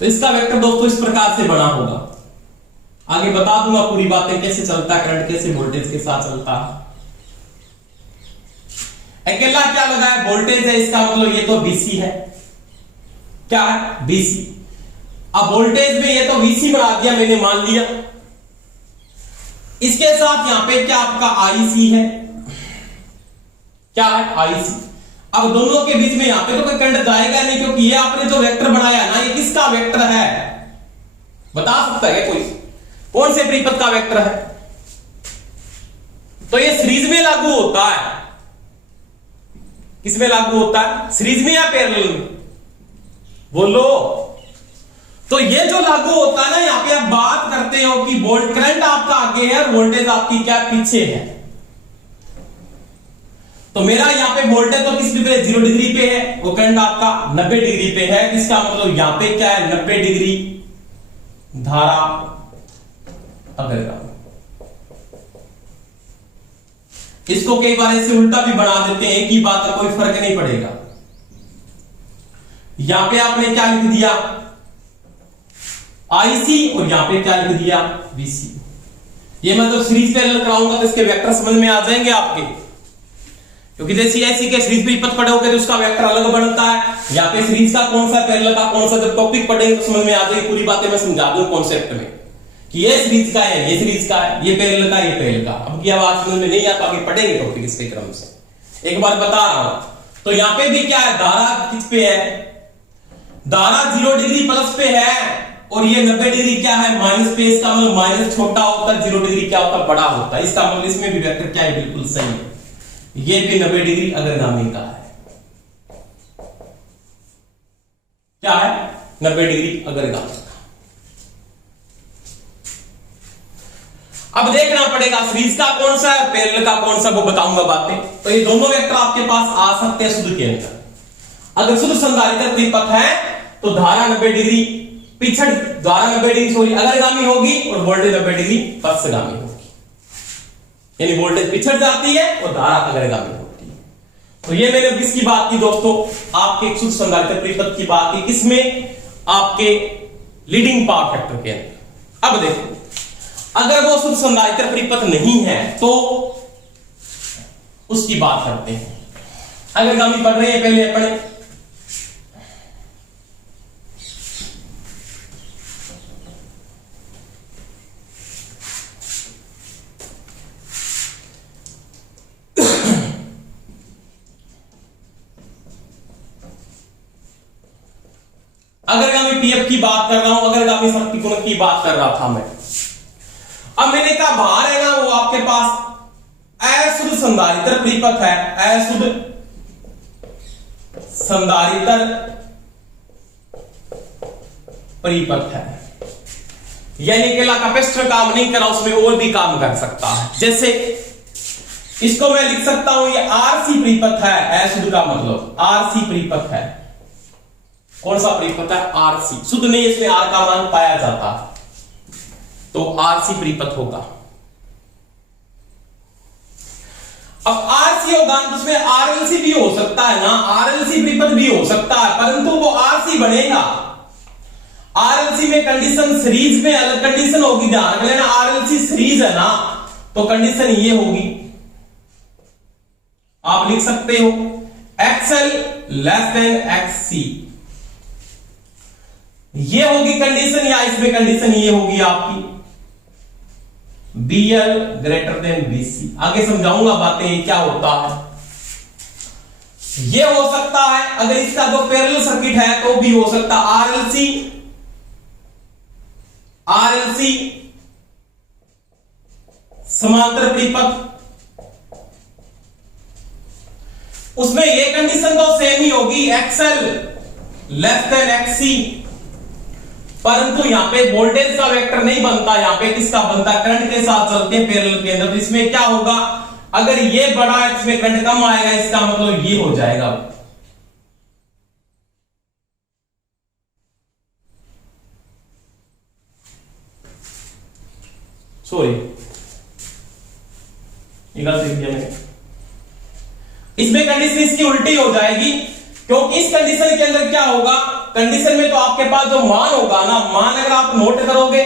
तो इसका वेक्टर दोस्तों इस प्रकार से बना होगा। आगे बता दूंगा पूरी बातें, कैसे चलता है करंट, कैसे वोल्टेज के साथ चलता है। अकेला क्या लगा है, वोल्टेज है, इसका मतलब ये तो बीसी है। क्या है, बीसी। अब वोल्टेज में ये तो बीसी बना दिया मैंने, मान लिया। इसके साथ यहां पे क्या आपका आईसी है, क्या है, आईसी। अब दोनों के बीच में यहां पे तो कोई करंट जाएगा नहीं, क्योंकि ये आपने जो वेक्टर बनाया ना, ये किसका वेक्टर है, बता सकता है कोई, कौन से परिपथ का वेक्टर है। तो ये सीरीज में लागू होता है, किसमें लागू होता है, सीरीज में या पैरेलल में, बोलो। तो ये जो लागू होता है ना, यहां पे आप बात करते हो कि वोल्ट करंट आपका आगे है और वोल्टेज आपकी क्या पीछे है। तो मेरा यहां पे वोल्टेज तो किस पे 0 डिग्री पे है, वो करंट आपका 90 डिग्री पे है। इसका मतलब यहां पे क्या है, 90 डिग्री धारा अग्रगामी। इसको कई बार ऐसे उल्टा भी बना देते हैं, एक ही बात है, कोई फर्क नहीं पड़ेगा। यहां पे आपने क्या लिख दिया, आईसी, और यहां पे क्या लिख दिया, बीसी। ये मैं तो सीरीज पैरेलल कराऊंगा तो इसके वेक्टर समझ में आ जाएंगे आपके, क्योंकि जैसे ऐसी के सीरीज परिपथ पढ़ोगे तो उसका वेक्टर अलग बनता है। यहाँ पे सीरीज का कौन सा, पैरेलल का कौन सा, जब टॉपिक पढ़ेंगे तो समझ में आ जाएगी। पूरी बातें मैं समझा दूं कॉन्सेप्ट में कि ये सीरीज का है, ये सीरीज का है, ये पैरेलल का, ये पैरेलल का। अब की आवाज समझ में नहीं आता, आगे पढ़ेंगे टॉपिक इसके क्रम से। एक बार बता रहा हूं, तो यहाँ पे भी क्या है, धारा किस पे है, धारा 0 डिग्री प्लस पे है, और ये 90 डिग्री क्या है, माइनस पे। इसका मतलब माइनस छोटा होता है, 0 डिग्री क्या होता है, बड़ा होता है। इसका मतलब इसमें भी वेक्टर क्या है, बिल्कुल सही है। ये भी 90 डिग्री अग्रगामी का है। क्या है 90 डिग्री अग्रगामी। अब देखना पड़ेगा सीरीज का कौन सा है, पैरेलल का कौन सा, वो बताऊंगा बातें। तो ये दोनों वेक्टर आपके पास आ सकते हैं शुद्ध के अंदर। अगर शुद्ध संधारित्र त्रिपथ है तो धारा 90 डिग्री पिछड़, धारा 90 डिग्री सॉरी अग्रगामी होगी और वोल्टेज 90 डिग्री पश्चगामी होगी, यानी वोल्टेज पिछड़ जाती है और धारा अग्रगामी होती है। तो ये मैंने किसकी बात की दोस्तों, आपके शुद्ध संधारित्र त्रिपथ की बात की, किसमें, आपके लीडिंग पावर फैक्टर के अंदर। अब देखो अगर वो शुद्ध संधारित्र त्रिपथ नहीं है तो उसकी बात करते हैं। अग्रगामी पढ़ रहे हैं पहले अपने, अग्रगामी पीएफ की बात कर रहा हूं, अग्रगामी शक्ति गुणक की बात कर रहा था मैं। अब मैंने कहा बाहर है ना वो आपके पास अशुद्ध संधारित्र त्रिपथ है, अशुद्ध संधारित्र त्रिपथ है, यानी अकेला कैपेसिटर काम नहीं करा, उसमें और भी काम कर सकता है। जैसे इसको मैं लिख सकता हूं ये आरसी त्रिपथ है, अशुद्ध का मतलब आरसी त्रिपथ है। कौन सा त्रिपथ है, आरसी, शुद्ध नहीं इसमें आर का मान पाया जाता है तो आरसी त्रिपथ होगा। अब आरसी होगा तो उसमें आरएलसी भी हो सकता है ना, आरएलसी त्रिपथ भी हो सकता है, परंतु वो आरसी बनेगा। आरएलसी में कंडीशन सीरीज में अलग कंडीशन होगी, ध्यान रख लेना। आरएलसी सीरीज है ना तो कंडीशन ये होगी, आप लिख सकते हो एक्सएल लेस देन एक्ससी, ये होगी कंडीशन, या इसमें कंडीशन ये होगी आपकी BL ग्रेटर देन BC। आगे समझाऊंगा बातें ये क्या होता है। ये हो सकता है अगर इसका जो पैरेलल सर्किट है तो भी हो सकता RLC समांतर त्रिपथ, उसमें ये कंडीशन तो सेम ही होगी XL लेस देन XC, परंतु यहां पे वोल्टेज का वेक्टर नहीं बनता, यहां पे किसका बनता, करंट के साथ चलते हैं पैरेलल के अंदर। तो इसमें क्या होगा, अगर ये बड़ा है इसमें करंट कम आएगा, इसका मतलब ये हो जाएगा। सॉरी ये गलत लिख दिया मैंने, इसमें कंडीशन इसकी उल्टी हो जाएगी, क्योंकि इस कंडीशन के अंदर क्या होगा, कंडीशन में तो आपके पास जो मान होगा ना, मान अगर आप नोट करोगे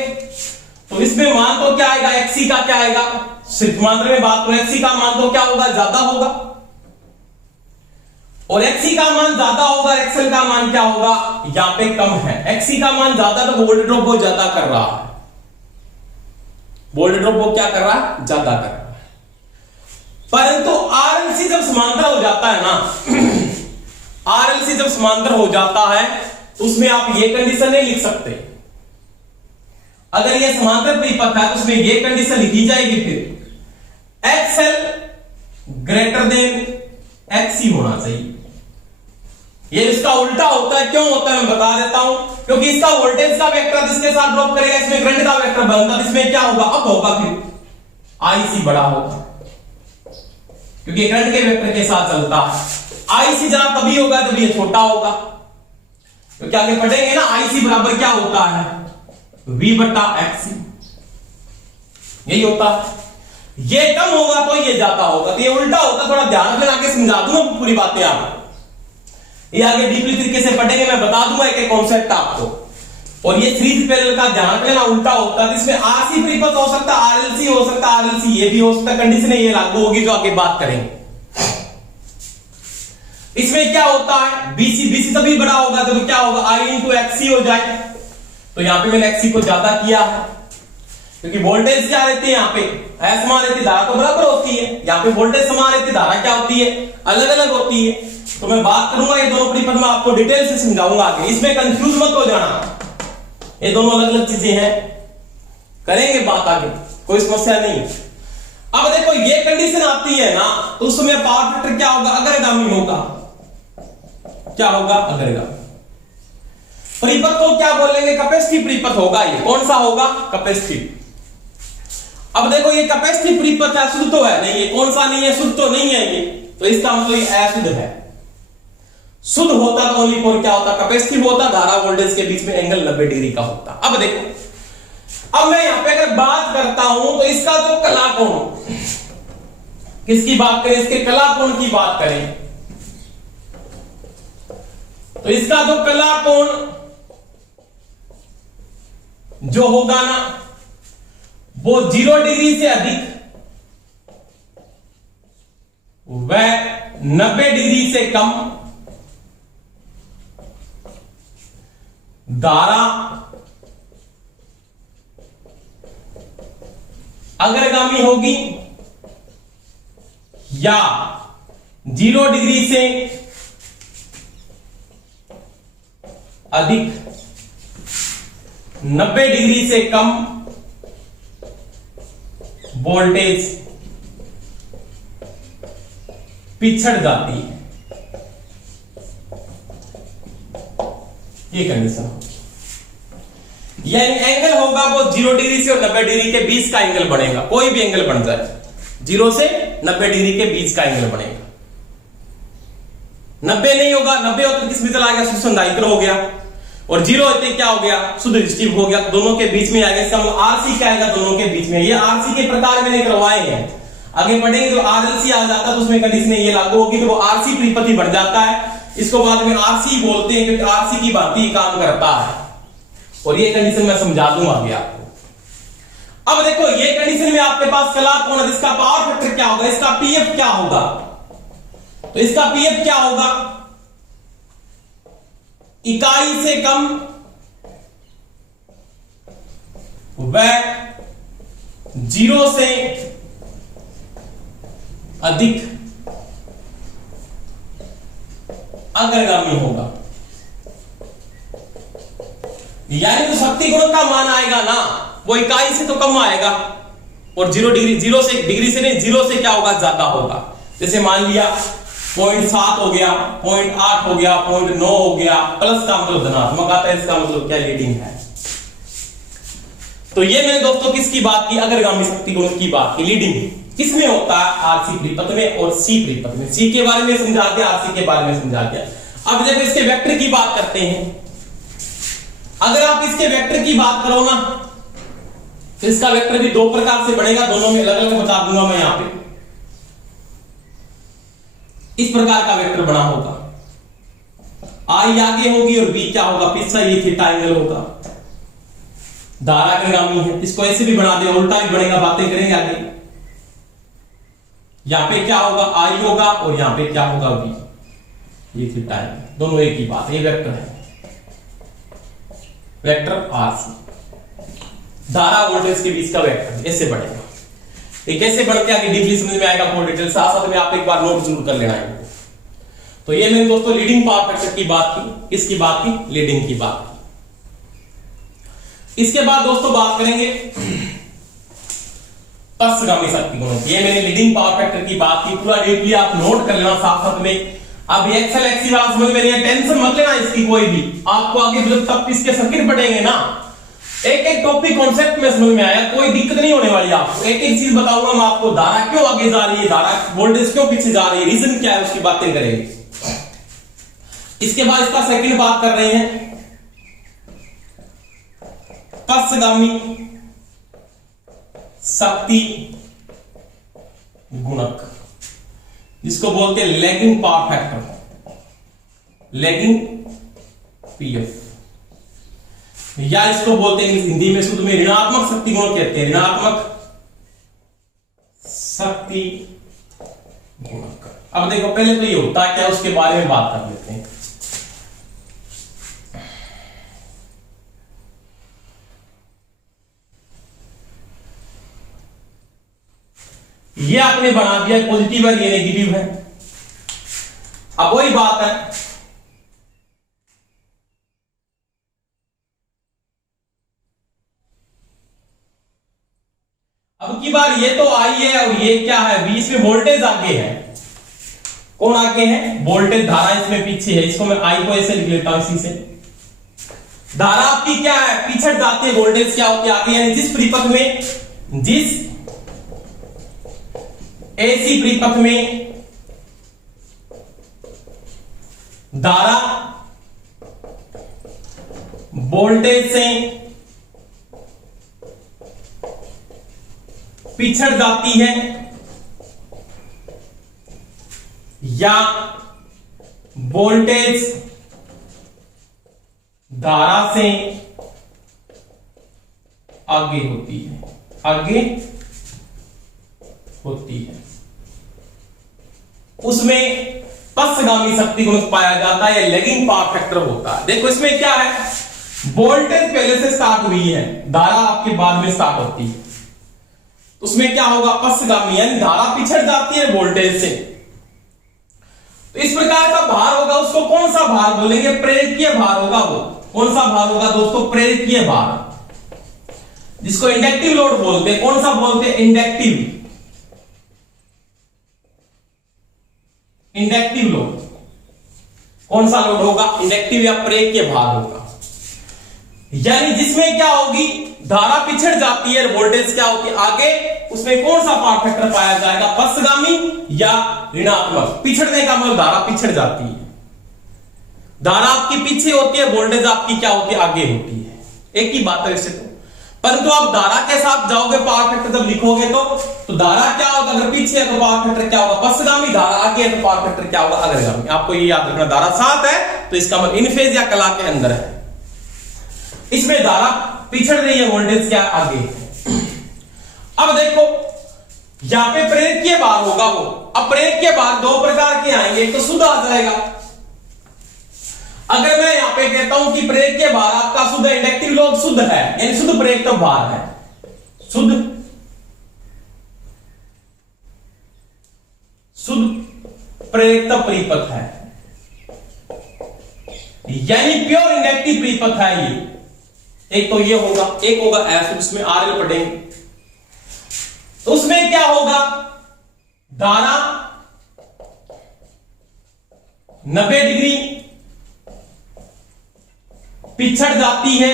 तो इसमें मान तो क्या आएगा, एक्सी का क्या आएगा, सिर्फ मात्र में बात करो, एक्सी का मान तो क्या होगा, ज्यादा होगा, और एक्सी का मान ज्यादा होगा, एक्सएल का मान क्या होगा, यहां पे कम है। एक्सी का मान ज्यादा तो वोल्टेज ड्रॉप वो ज्यादा कर रहा है, वोल्टेज ड्रॉप वो क्या कर रहा है, ज्यादा कर रहा है। परंतु आरएलसी जब समांतर हो जाता है ना, आरएलसी जब समांतर हो जाता है तो उसमें आप ये कंडीशन नहीं लिख सकते। अगर ये समांतर त्रिपथ है तो उसमें ये कंडीशन लिखी जाएगी, फिर एक्सएल ग्रेटर देन एक्सी होना चाहिए। ये इसका उल्टा होता है, क्यों होता है मैं बता देता हूं, क्योंकि इसका वोल्टेज का वेक्टर जिसके साथ ड्रॉप करेगा, इसमें करंट का वेक्टर बनता है, इसमें क्या होगा, अब होगा फिर आईसी बड़ा होगा, क्योंकि करंट के वेक्टर के साथ चलता है। आईसी जरा तभी होगा जब ये छोटा होगा, तो क्या आगे पढ़ेंगे ना, आईसी बराबर क्या होता है, V बटा एक्सी, यही होता है। ये कम होगा तो ये ज्यादा होगा, तो ये उल्टा होता, थोड़ा ध्यान रखना, आगे समझा दूंगा पूरी बातें आपको, ये आगे डीपली तरीके से पढ़ेंगे, मैं बता दूंगा एक एक कॉन्सेप्ट आपको। और ये सीरीज पैरेलल का ध्यान रखना, उल्टा होता है, इसमें आरसी त्रिपथ हो सकता है, आरएलसी हो सकता है, आरएलसी ये भी हो सकता है, कंडीशन ये लागू होगी जो आगे बात करेंगे। इसमें क्या होता है, बीसी तभी बड़ा होगा जब क्या होगा, आई इंटू एक्सी हो जाए। तो यहां पे मैंने एक्सी को ज्यादा किया है, क्योंकि वोल्टेज क्या रहती है, यहाँ पे समान रहती है, धारा तो बराबर होती है, यहाँ पे वोल्टेज समान रहती है, धारा क्या होती है, अलग अलग होती है। तो मैं बात करूंगा ये दोनों त्रिपथ में, आपको डिटेल से समझाऊंगा आगे, इसमें कंफ्यूज मत हो जाना, ये दोनों अलग अलग चीजें हैं, करेंगे बात आगे, कोई समस्या नहीं। अब देखो ये कंडीशन आती है ना, तो उसमें पावर फैक्टर क्या होगा, अग्रगामी होगा, क्या होगा, अग्रगामी। परिपथ को क्या बोलेंगे? कैपेसिटिव परिपथ होगा। ये कौन सा होगा? कैपेसिटिव। अब देखो ये कैपेसिटिव परिपथ है, शुद्ध तो है नहीं, ये कौन सा नहीं है? शुद्ध तो नहीं है ये, तो इसका मतलब ये अशुद्ध है। शुद्ध होता तो ओनली फॉर क्या होता? कैपेसिटिव होता, धारा वोल्टेज के बीच में एंगल 90 डिग्री का होता। अब देखो, अब मैं यहां पे अगर बात करता हूं तो इसका जो कला कोण, किसकी बात करें? इसके कला कोण की बात करें तो इसका जो कला कोण जो होगा ना, वो 0 डिग्री से अधिक वह 90 डिग्री से कम धारा अग्रगामी होगी या 0 डिग्री से अधिक 90 डिग्री से कम वोल्टेज पिछड़ जाती है। ये कंडीशन, यानी एंगल होगा वो 0 डिग्री से और 90 डिग्री के बीच का एंगल बनेगा। कोई भी एंगल बन जाए, 0 से 90 डिग्री के बीच का एंगल बनेगा। 90 नहीं होगा, 90 होता तो किस में चला गया? शुद्ध संधारित्र हो गया। और 0 होते क्या हो गया? शुद्ध रेजिस्टिव हो गया। दोनों के बीच में आएगा, इसका मतलब आरसी क्या आएगा? दोनों के बीच में। ये आरसी के प्रकार मैंने करवाए हैं, आगे बढ़ेंगे तो आरएलसी आ जाता है तो उसमें कंडीशन ये लागू होगी तो वो आरसी परिपथ बन जाता है। इसको बाद में आरसी बोलते हैं क्योंकि आरसी की भांति काम करता है। और ये कंडीशन मैं समझा दूंगा आगे आपको। अब देखो ये कंडीशन में आपके पास कला कोण, इसका पावर फैक्टर क्या होगा? इसका पीएफ क्या होगा? तो इसका पीएफ क्या होगा? इकाई से कम वह 0 से अधिक अग्रगामी होगा। यानी जो शक्ति गुणक का मान आएगा ना, वो इकाई से तो कम आएगा और 0 डिग्री, 0 से डिग्री से नहीं, 0 से क्या होगा? ज्यादा होगा। जैसे मान लिया 0.7 हो गया, 0.8 हो गया, 0.9 हो गया। प्लस का मतलब धनात्मक आता है, इसका मतलब क्या? लीडिंग है। तो ये मैंने दोस्तों किसकी बात की? अग्रगामी शक्ति गुणक की बात की। लीडिंग किसमें होता है? आरसी परिपथ में और सी परिपथ में। सी के बारे में समझा दिया, आरसी के बारे में समझा दिया। अब जब इसके वेक्टर की बात करते हैं, अगर आप इसके वेक्टर की बात करो ना, तो इसका वेक्टर भी 2 प्रकार से बनेगा, दोनों में अलग अलग बता दूंगा मैं यहां पे। इस प्रकार का वेक्टर बना होगा, आई आगे होगी और बी क्या होगा? पीछे। ये थीटा एंगल होगा, धारा अग्रगामी है। इसको ऐसे भी बना दे, उल्टा भी बनेगा, बातें करेंगे आगे। यहां पे क्या होगा? आई होगा और यहां पे क्या होगा? बी। ये थीटा है, दोनों एक ही बात है। ये वेक्टर है, वेक्टर आरसी, धारा वोल्टेज के बीच का वेक्टर ऐसे बनेगा। ये कैसे बनते आगे डीपली समझ में आएगा, फुल डिटेल साथ साथ में आप एक बार नोट जरूर कर लेना है। तो ये मैंने दोस्तों लीडिंग पावर फैक्टर की बात की। किसकी बात की? लीडिंग की बात की। इसके बाद दोस्तों बात करेंगे पश्चगामी शक्ति गुणक। ये मैंने लीडिंग पावर फैक्टर की बात की, पूरा डीपली आप नोट कर लेना साथ साथ में। अब एक्सल एक्सी वाला समझ में नहीं है, टेंशन मत लेना इसकी कोई भी। आपको आगे जब तक इसके सर्किट पढ़ेंगे ना, एक एक टॉपिक कॉन्सेप्ट में समझ में आया, कोई दिक्कत नहीं होने वाली आपको। एक एक चीज बताऊंगा मैं आपको, धारा क्यों आगे जा रही है, धारा वोल्टेज क्यों पीछे जा रही है, रीजन क्या है, उसकी बातें करेंगे। इसके बाद इसका सेकंड बात कर रहे हैं पश्चगामी शक्ति गुणक, जिसको बोलते हैं lagging power factor, lagging PF, या इसको बोलते हैं हिंदी में शुद्ध में ऋणात्मक शक्ति गुणक कहते हैं, ऋणात्मक शक्ति गुणक। अब देखो पहले तो ये होता है क्या, उसके बारे में बात कर लेते हैं। ये आपने बना दिया पॉजिटिव है, ये नेगेटिव है। अब वही बात है, अब की बार ये तो आई है और ये क्या है, बीच में वोल्टेज आगे है। कौन आगे है? वोल्टेज, धारा इसमें पीछे है। इसको मैं आई को ऐसे लिख लेता हूं इसी से, धारा आपकी क्या है, पिछड़ जाती है, वोल्टेज क्या होती है आगे, यानी जिस परिपथ में, जिस एसी परिपथ में धारा वोल्टेज से पिछड़ जाती है या वोल्टेज धारा से आगे होती है, आगे होती है, उसमें पक्षगामी शक्ति गुणक पाया जाता है या लैगिंग पावर फैक्टर होता है। देखो इसमें क्या है, वोल्टेज पहले से स्टार्ट हुई है, धारा आपके बाद में स्टार्ट होती है, उसमें क्या होगा, पक्षगामी, यानी धारा पिछड़ जाती है वोल्टेज से। तो इस प्रकार का भार होगा, उसको कौन सा भार बोलेंगे, प्रेरकीय भार होगा। वो कौन सा भार होगा दोस्तों, प्रेरकीय भार, जिसको इंडक्टिव लोड बोलते हैं। कौन सा बोलते हैं, इंडक्टिव, इंडक्टिव लोड। कौन सा लोड होगा, इंडक्टिव या प्रेरकीय भार होगा, यानी जिसमें क्या होगी, धारा पिछड़ जाती है, वोल्टेज क्या होती है आगे, उसमें कौन सा पावर फैक्टर पाया जाएगा, पक्षगामी या ऋणात्मक। पिछड़ने का मतलब धारा पिछड़ जाती है, धारा आपकी पीछे होती है, वोल्टेज आपकी क्या होती है, आगे होती है, एक ही बात है इससे। तो परंतु आप धारा के साथ जाओगे, पावर फैक्टर जब लिखोगे तो धारा क्या होगा, अगर पीछे है तो पावर फैक्टर क्या होगा, पक्षगामी, धारा आगे है तो पावर फैक्टर क्या होगा, अग्रगामी। आपको ये याद रखना, धारा साथ है तो इसका मतलब इन फेज या कला के अंदर है, इसमें धारा पिछड़ रही है, वोल्टेज क्या आगे है। अब देखो यहां पे प्रेरकीय भार होगा वो। अब प्रेरकीय भार दो प्रकार के आएंगे, एक तो शुद्ध आ जाएगा। अगर मैं यहां पे कहता हूं कि प्रेरकीय भार आपका शुद्ध, इंडक्टिव लोड शुद्ध है, यानी शुद्ध प्रेरक भार है, शुद्ध प्रेरक परिपथ है, यानी प्योर इंडक्टिव परिपथ है ये। एक तो ये होगा, एक होगा ऐसे, उसमें आरएल पढ़ेंगे, तो उसमें क्या होगा, धारा 90 डिग्री पिछड़ जाती है,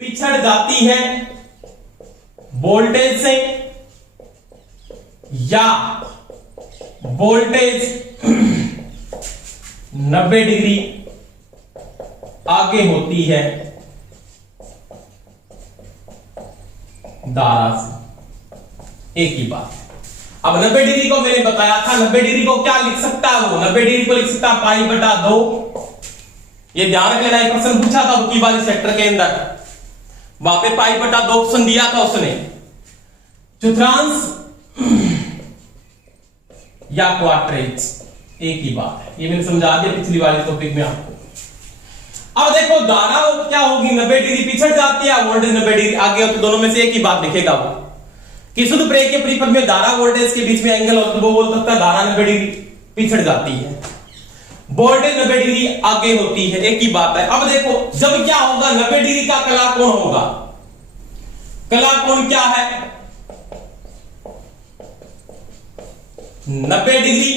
पिछड़ जाती है वोल्टेज से, या वोल्टेज 90 डिग्री आगे होती है धारा से, एक ही बात। अब 90 डिग्री को मैंने बताया था, 90 डिग्री को क्या लिख सकता है वो, 90 डिग्री को लिख सकता है पाई बटा 2। ये ध्यान रख लेना, प्रश्न पूछा था बुकी वाले सेक्टर के अंदर, वहां पे पाई बटा 2 ऑप्शन दिया था उसने, चतुर्थांश या क्वाड्रेंट, एक ही बात है। ये मैंने समझा दिया पिछली वाले टॉपिक में आपको। अब देखो धारा क्या होगी, 90 डिग्री पिछड़ जाती है, वोल्टेज 90 डिग्री आगे हो, तो दोनों में से एक ही बात लिखेगा वो कि शुद्ध प्रेरकीय परिपथ में धारा वोल्टेज के बीच में एंगल हो, तो वो बोल सकता है धारा 90 डिग्री पिछड़ जाती है, वोल्टेज 90 डिग्री आगे होती है, एक ही बात है। अब देखो जब क्या होगा, 90 डिग्री का कला कोण होगा, कला कोण क्या है, 90 डिग्री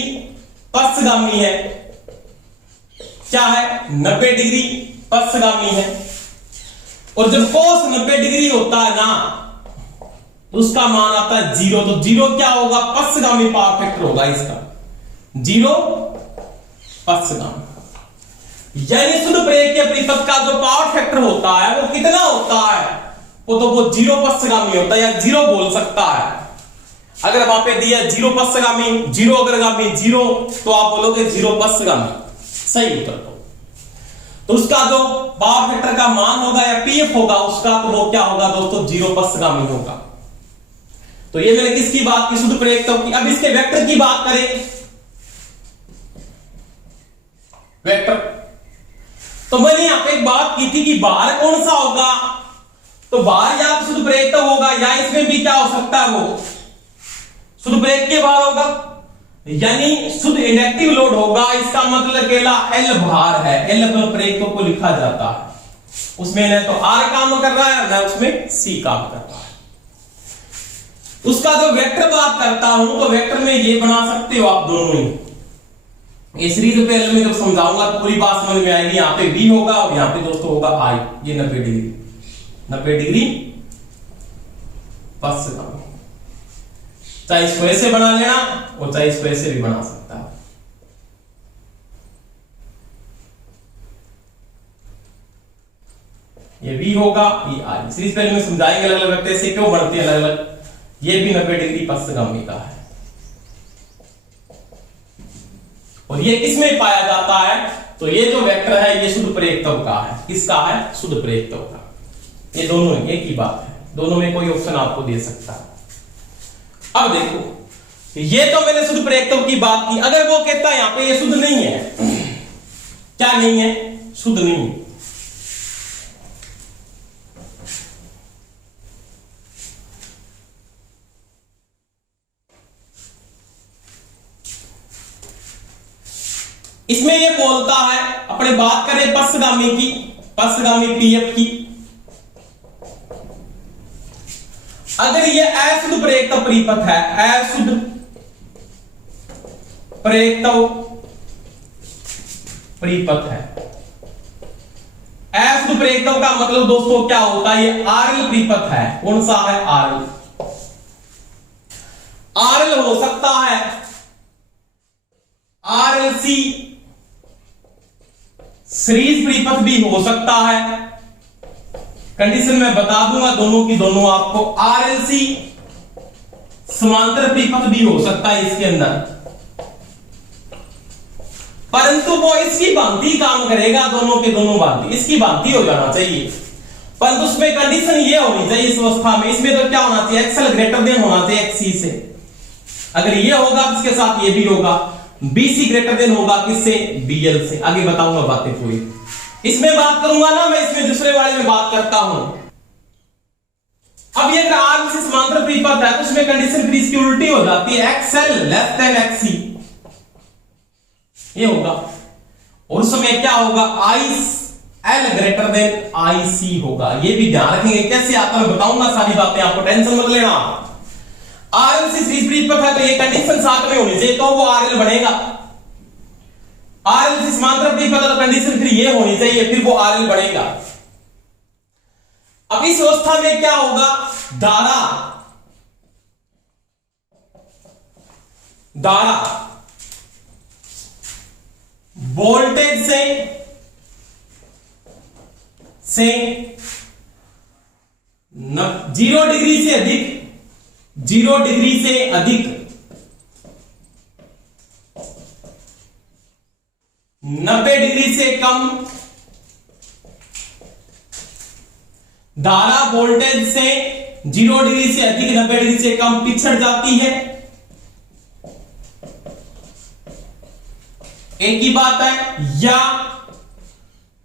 पक्षगामी है, क्या है, 90 डिग्री पक्षगामी है। और जब कोस 90 डिग्री होता है ना, तो उसका मान आता है 0। तो 0 क्या होगा, पक्षगामी पावर फैक्टर होगा इसका, 0 पक्षगामी। यानी शुद्ध प्रेरकीय परिपथ का जो पावर फैक्टर होता है वो कितना होता है, वो 0 पक्षगामी होता है, या 0 बोल सकता है। अगर वहां पे दिया 0 पक्षगामी, 0 अग्रगामी, 0, तो आप बोलोगे 0 पक्षगामी, सही उत्तर। तो उसका जो पावर फैक्टर का मान होगा या पीएफ होगा उसका, तो वो क्या होगा दोस्तों, 0 पक्षगामी होगा। तो ये मैंने किसकी बात की, शुद्ध प्रेरकत्व की। अब इसके वेक्टर की बात करें, वेक्टर, तो मैंने यहां पे एक बात की थी कि बाहर कौन सा होगा, तो बाहर या शुद्ध प्रेरकत्व होगा, या इसमें भी क्या हो सकता है, वो शुद्ध प्रेरकीय भार होगा, यानी शुद्ध इंडक्टिव लोड होगा। इसका मतलब अकेला एल भार है, एल प्रेरकत्व को लिखा जाता है, उसमें न तो आर काम कर रहा है न उसमें सी काम कर रहा है। उसका जो वेक्टर बात करता हूं, तो वेक्टर में ये बना सकते हो आप दोनों ही, ये सीरीज पैरेलल में जब समझाऊंगा तो पूरी बात समझ में आएगी। यहाँ पे V होगा और यहाँ पे दोस्तों होगा I, ये 90 डिग्री, 90 डिग्री पथ से कम। चाहे इसको ऐसे बना लेना और चाहे इसको ऐसे भी बना सकता है। ये V होगा, ये I। सीरीज पैरेलल में समझाएंगे अलग अलग वेक्टर से क्यों बढ़ते हैं अलग अलग। ये भी 90 डिग्री पथ से कम का है। और ये किसमें पाया जाता है, तो ये जो वेक्टर है ये शुद्ध प्रेरकत्व का है। किसका है, शुद्ध प्रेरकत्व का। ये दोनों एक ही बात है, दोनों में कोई ऑप्शन आपको दे सकता है। अब देखो, ये तो मैंने शुद्ध प्रेरकत्व की बात की। अगर वो कहता है यहां पे ये शुद्ध नहीं है, क्या नहीं है, शुद्ध नहीं है, इसमें ये बोलता है, अपने बात करें पश्चगामी की, पश्चगामी पीएफ की। अगर ये अशुद्ध प्रेरकत्व परिपथ है, अशुद्ध प्रेरकत्व परिपथ है। अशुद्ध प्रेरकत्व का मतलब दोस्तों क्या होता है, ये आरएल परिपथ है। कौन सा है, आरएल। आरएल हो सकता है आरएलसी, सीरीज परिपथ भी हो सकता है। कंडीशन मैं बता दूंगा दोनों की दोनों आपको। आरएलसी समांतर परिपथ भी हो सकता है इसके अंदर, परंतु वो इसकी भांति काम करेगा, दोनों के दोनों भांति, इसकी भांति हो जाना चाहिए। परंतु उसमें कंडीशन ये होनी चाहिए इस अवस्था में, इसमें तो क्या होना चाहिए, एक्सएल ग्रेटर देन होना चाहिए एक्सी से। अगर ये होगा इसके साथ ये भी होगा। बीसी ग्रेटर देन होगा किससे, बीएल से। आगे बताऊंगा बातें पूरी, इसमें बात करूंगा ना मैं, इसमें दूसरे वाले में बात करता हूं। अब ये अगर आर से समांतर परिपथ है तो उसमें कंडीशन फिर इसकी उल्टी हो जाती है, एक्सएल लेस देन एक्सी, ये होगा। और उस समय क्या होगा, I L greater than I C होगा। ये भी ध्यान रखेंगे, कैसे आता मैं बताऊंगा सारी बातें, आपको टेंशन मत लेना। आरएल से सीरीज परिपथ है तो ये कंडीशन साथ में होनी चाहिए तो वो आरएल बनेगा। आरएल से समांतर परिपथ है तो कंडीशन फिर ये होनी चाहिए, फिर वो आरएल बनेगा। अब इस अवस्था में क्या होगा, धारा वोल्टेज से 0 डिग्री से अधिक, 0 डिग्री से अधिक 90 डिग्री से कम, धारा वोल्टेज से 0 डिग्री से अधिक 90 डिग्री से कम पिछड़ जाती है। एक ही बात है, या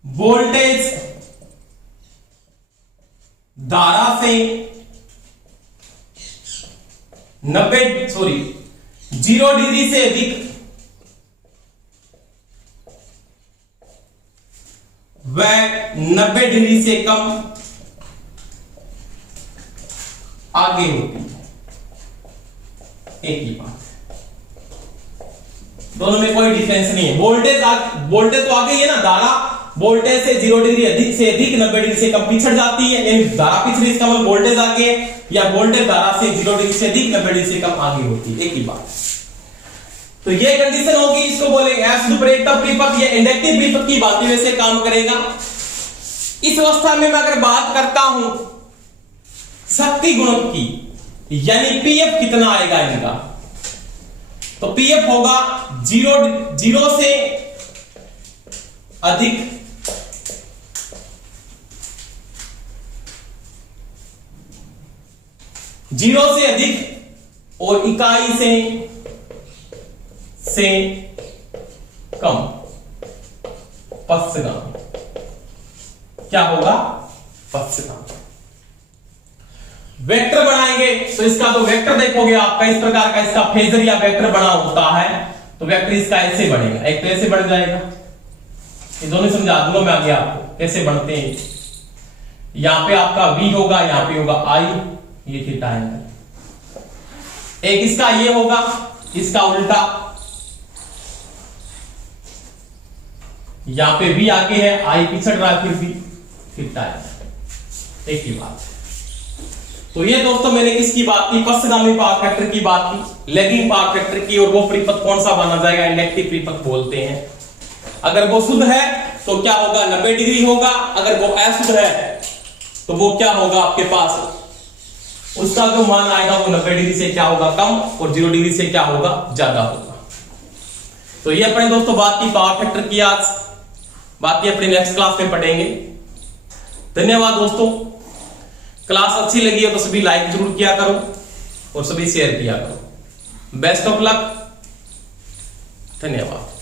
वोल्टेज धारा से 0 डिग्री से अधिक व 90 डिग्री से कम आगे होती है। एक ही बात, दोनों में कोई डिफरेंस नहीं है। वोल्टेज तो आगे ही है ना, धारा वोल्टेज से 0 डिग्री अधिक से अधिक 90 डिग्री से कम पिछड़ जाती है, यानी धारा पिछड़ी इसका मतलब वोल्टेज आगे है, या वोल्टेज धारा से 0 डिग्री से अधिक 90 डिग्री से कम आगे होती है। एक ही बात, तो ये कंडीशन होगी, इसको बोलेंगे अशुद्ध प्रेरकत्व परिपथ। ये इंडक्टिव परिपथ की भांति वैसे काम करेगा। इस अवस्था में मैं अगर बात करता हूं शक्ति गुणक की, यानी पीएफ कितना आएगा इनका, तो पीएफ होगा 0 से अधिक 0 से अधिक और इकाई से कम पश्चगामी। क्या होगा, पश्चगामी। वेक्टर बनाएंगे तो इसका तो वेक्टर देखोगे आपका इस प्रकार का, इसका फेजर या वेक्टर बना होता है, तो वेक्टर इसका ऐसे बनेगा। एक तो ऐसे बन जाएगा, ये दोनों समझा दूंगा मैं आगे आपको कैसे बनते हैं। यहां पे आपका V होगा, यहां पे होगा I, ये थीटा एंगल। एक इसका ये होगा, इसका उल्टा, यहां पे भी आगे है, आई पिछड़ रहा है, फिर भी थीटा है, एक ही बात है। तो ये दोस्तों मैंने किसकी बात की, पश्चगामी पावर फैक्टर की बात की, लैगिंग पावर फैक्टर की, और वो परिपथ कौन सा माना जाएगा, इंडक्टिव परिपथ बोलते हैं। अगर वो शुद्ध है तो क्या होगा, 90 डिग्री होगा, अगर वो अशुद्ध है तो वो क्या होगा आपके पास, उसका जो मान आएगा वो 90 डिग्री से क्या होगा, कम, और 0 डिग्री से क्या होगा, ज्यादा होगा। तो ये अपने दोस्तों बात की पावर फैक्टर की, आज बाकी अपने नेक्स्ट क्लास में पढ़ेंगे। धन्यवाद दोस्तों। क्लास अच्छी लगी हो तो सभी लाइक जरूर किया करो और सभी शेयर किया करो। Best of luck. धन्यवाद।